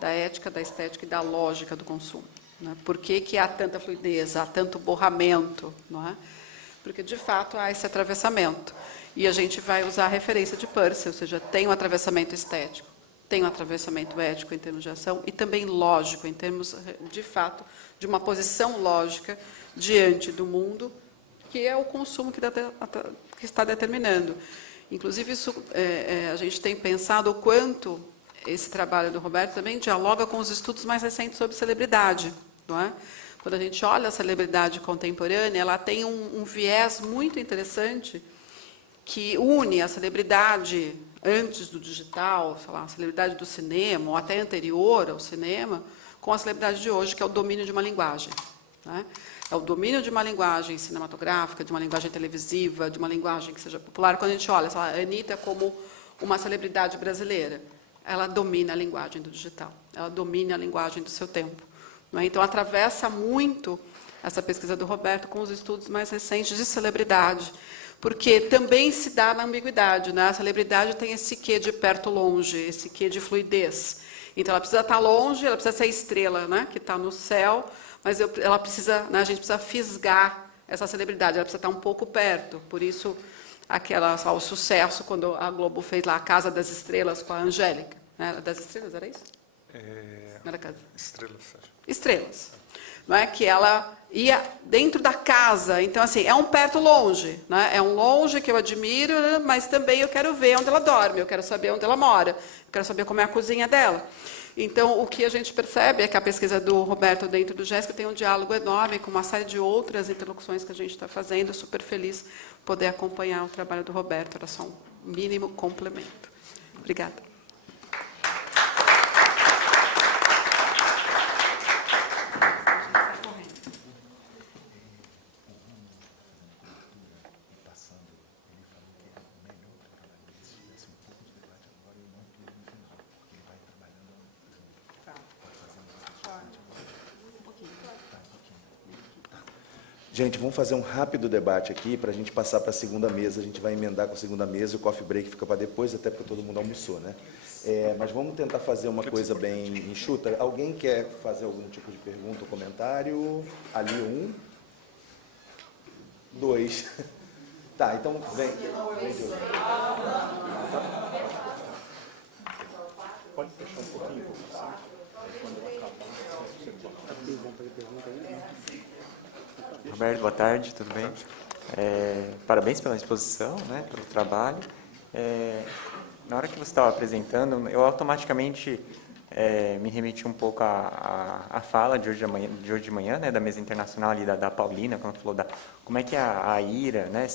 da ética, da estética e da lógica do consumo. Né? Por que há tanta fluidez, há tanto borramento? Não é? Porque, de fato, há esse atravessamento. E a gente vai usar a referência de Peirce, ou seja, tem um atravessamento estético, tem um atravessamento ético em termos de ação e também lógico, em termos, de fato, de uma posição lógica diante do mundo, que é o consumo que está determinando. Inclusive, isso, a gente tem pensado o quanto esse trabalho do Roberto também dialoga com os estudos mais recentes sobre celebridade. Não é? Quando a gente olha a celebridade contemporânea, ela tem um viés muito interessante que une a celebridade antes do digital, sei lá, a celebridade do cinema, ou até anterior ao cinema, com a celebridade de hoje, que é o domínio de uma linguagem. Né? É o domínio de uma linguagem cinematográfica, de uma linguagem televisiva, de uma linguagem que seja popular. Quando a gente olha, sei lá, a Anitta como uma celebridade brasileira, ela domina a linguagem do digital, ela domina a linguagem do seu tempo. Não é? Então, atravessa muito essa pesquisa do Roberto com os estudos mais recentes de celebridade, porque também se dá na ambiguidade. Né? A celebridade tem esse quê de perto-longe, esse quê de fluidez. Então, ela precisa estar longe, ela precisa ser a estrela, né, que está no céu, mas ela precisa, né, a gente precisa fisgar essa celebridade, ela precisa estar um pouco perto. Por isso, o sucesso, quando a Globo fez lá a Casa das Estrelas com a Angélica. Né? Das Estrelas, era isso? Não era casa. Estrelas, Sérgio. Estrelas. Não é? Que ela ia dentro da casa. Então, assim, é um perto longe. Né? É um longe que eu admiro, mas também eu quero ver onde ela dorme, eu quero saber onde ela mora, eu quero saber como é a cozinha dela. Então, o que a gente percebe é que a pesquisa do Roberto dentro do GESC tem um diálogo enorme com uma série de outras interlocuções que a gente está fazendo. Super feliz poder acompanhar o trabalho do Roberto. Era só um mínimo complemento. Obrigada. Gente, vamos fazer um rápido debate aqui para a gente passar para a segunda mesa. A gente vai emendar com a segunda mesa, o coffee break fica para depois, até porque todo mundo almoçou, né? Mas vamos tentar fazer uma coisa bem enxuta. Alguém quer fazer algum tipo de pergunta ou comentário? Ali 1, 2. Tá, então vem. Pode fechar um pouquinho, quando eu acabar. Roberto, boa tarde, tudo bem? Parabéns pela exposição, né, pelo trabalho. Na hora que você estava apresentando, eu automaticamente me remeti um pouco à fala de hoje de manhã, né, da mesa internacional ali da Paulina, quando falou como é que a IRA, né,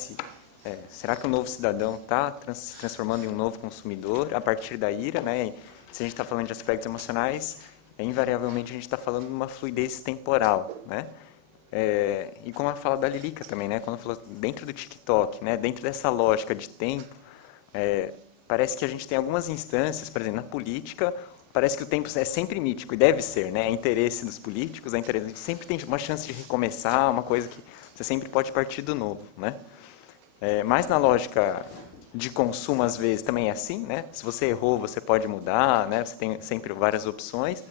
será que o novo cidadão está se transformando em um novo consumidor a partir da IRA, né? Se a gente está falando de aspectos emocionais, invariavelmente a gente está falando de uma fluidez temporal, né? E com a fala da Lilica também, né? Quando falou dentro do TikTok, né? Dentro dessa lógica de tempo, parece que a gente tem algumas instâncias, por exemplo, na política, parece que o tempo é sempre mítico, e deve ser, né? É interesse dos políticos, a gente sempre tem uma chance de recomeçar, uma coisa que você sempre pode partir do novo, né? Mas na lógica de consumo, às vezes, também é assim, né? Se você errou, você pode mudar, né? Você tem sempre várias opções.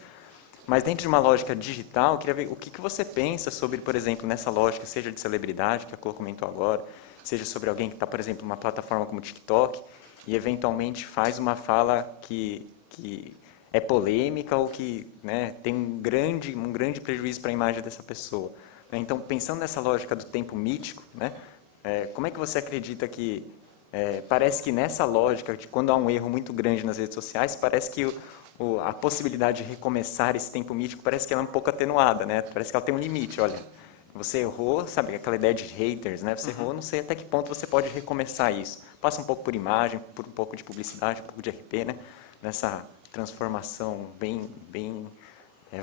Mas dentro de uma lógica digital, eu queria ver o que você pensa sobre, por exemplo, nessa lógica, seja de celebridade, que a Clô comentou agora, seja sobre alguém que está, por exemplo, numa plataforma como o TikTok, e eventualmente faz uma fala que é polêmica ou que, né, tem um grande prejuízo para a imagem dessa pessoa. Então, pensando nessa lógica do tempo mítico, né, como é que você acredita que... parece que nessa lógica, de quando há um erro muito grande nas redes sociais, parece que a possibilidade de recomeçar esse tempo mítico parece que ela é um pouco atenuada, né? Parece que ela tem um limite. Olha, você errou, sabe, aquela ideia de haters, né? Você errou, não sei até que ponto você pode recomeçar isso. Passa um pouco por imagem, por um pouco de publicidade, um pouco de RP, né? Nessa transformação bem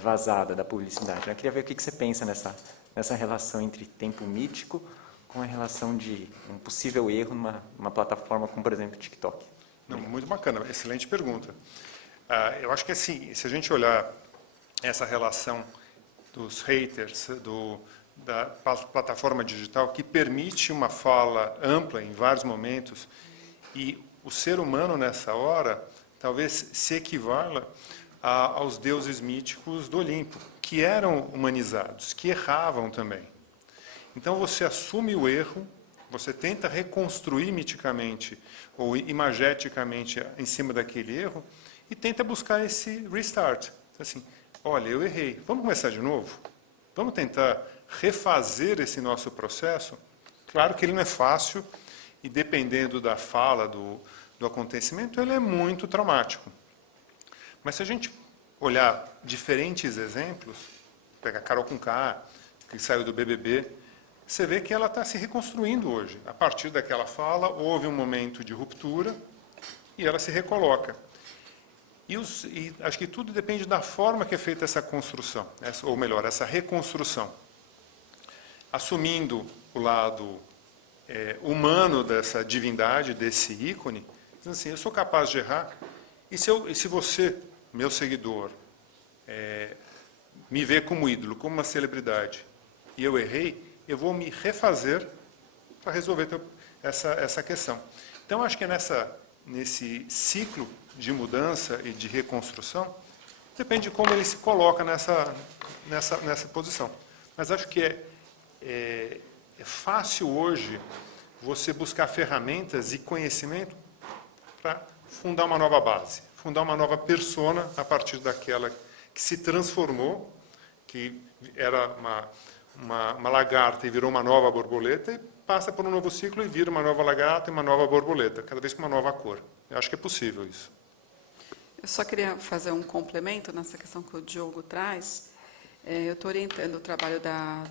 vazada da publicidade. Eu queria ver o que você pensa nessa relação entre tempo mítico com a relação de um possível erro numa plataforma como, por exemplo, o TikTok. Não, muito bacana, excelente pergunta. Eu acho que, assim, se a gente olhar essa relação dos haters, da plataforma digital, que permite uma fala ampla em vários momentos, e o ser humano, nessa hora, talvez se equivala aos deuses míticos do Olimpo, que eram humanizados, que erravam também. Então, você assume o erro, você tenta reconstruir miticamente ou imageticamente em cima daquele erro e tenta buscar esse restart. Assim, olha, eu errei, vamos começar de novo? Vamos tentar refazer esse nosso processo? Claro que ele não é fácil e, dependendo da fala, do acontecimento, ele é muito traumático. Mas se a gente olhar diferentes exemplos, pega a Carol Conká, que saiu do BBB, você vê que ela está se reconstruindo hoje. A partir daquela fala, houve um momento de ruptura e ela se recoloca. E acho que tudo depende da forma que é feita essa construção, ou melhor, essa reconstrução. Assumindo o lado humano dessa divindade, desse ícone, dizendo assim, eu sou capaz de errar, e se você, meu seguidor, me vê como ídolo, como uma celebridade, e eu errei, eu vou me refazer para resolver essa questão. Então, acho que nesse ciclo de mudança e de reconstrução, depende de como ele se coloca nessa posição. Mas acho que é fácil hoje você buscar ferramentas e conhecimento para fundar uma nova base, fundar uma nova persona a partir daquela que se transformou, que era uma lagarta e virou uma nova borboleta, e passa por um novo ciclo e vira uma nova lagarta e uma nova borboleta, cada vez com uma nova cor. Eu acho que é possível isso. Eu só queria fazer um complemento nessa questão que o Diogo traz. Eu estou orientando o trabalho da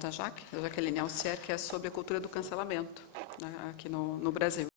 Jaqueline Alcier, que é sobre a cultura do cancelamento, né, aqui no Brasil.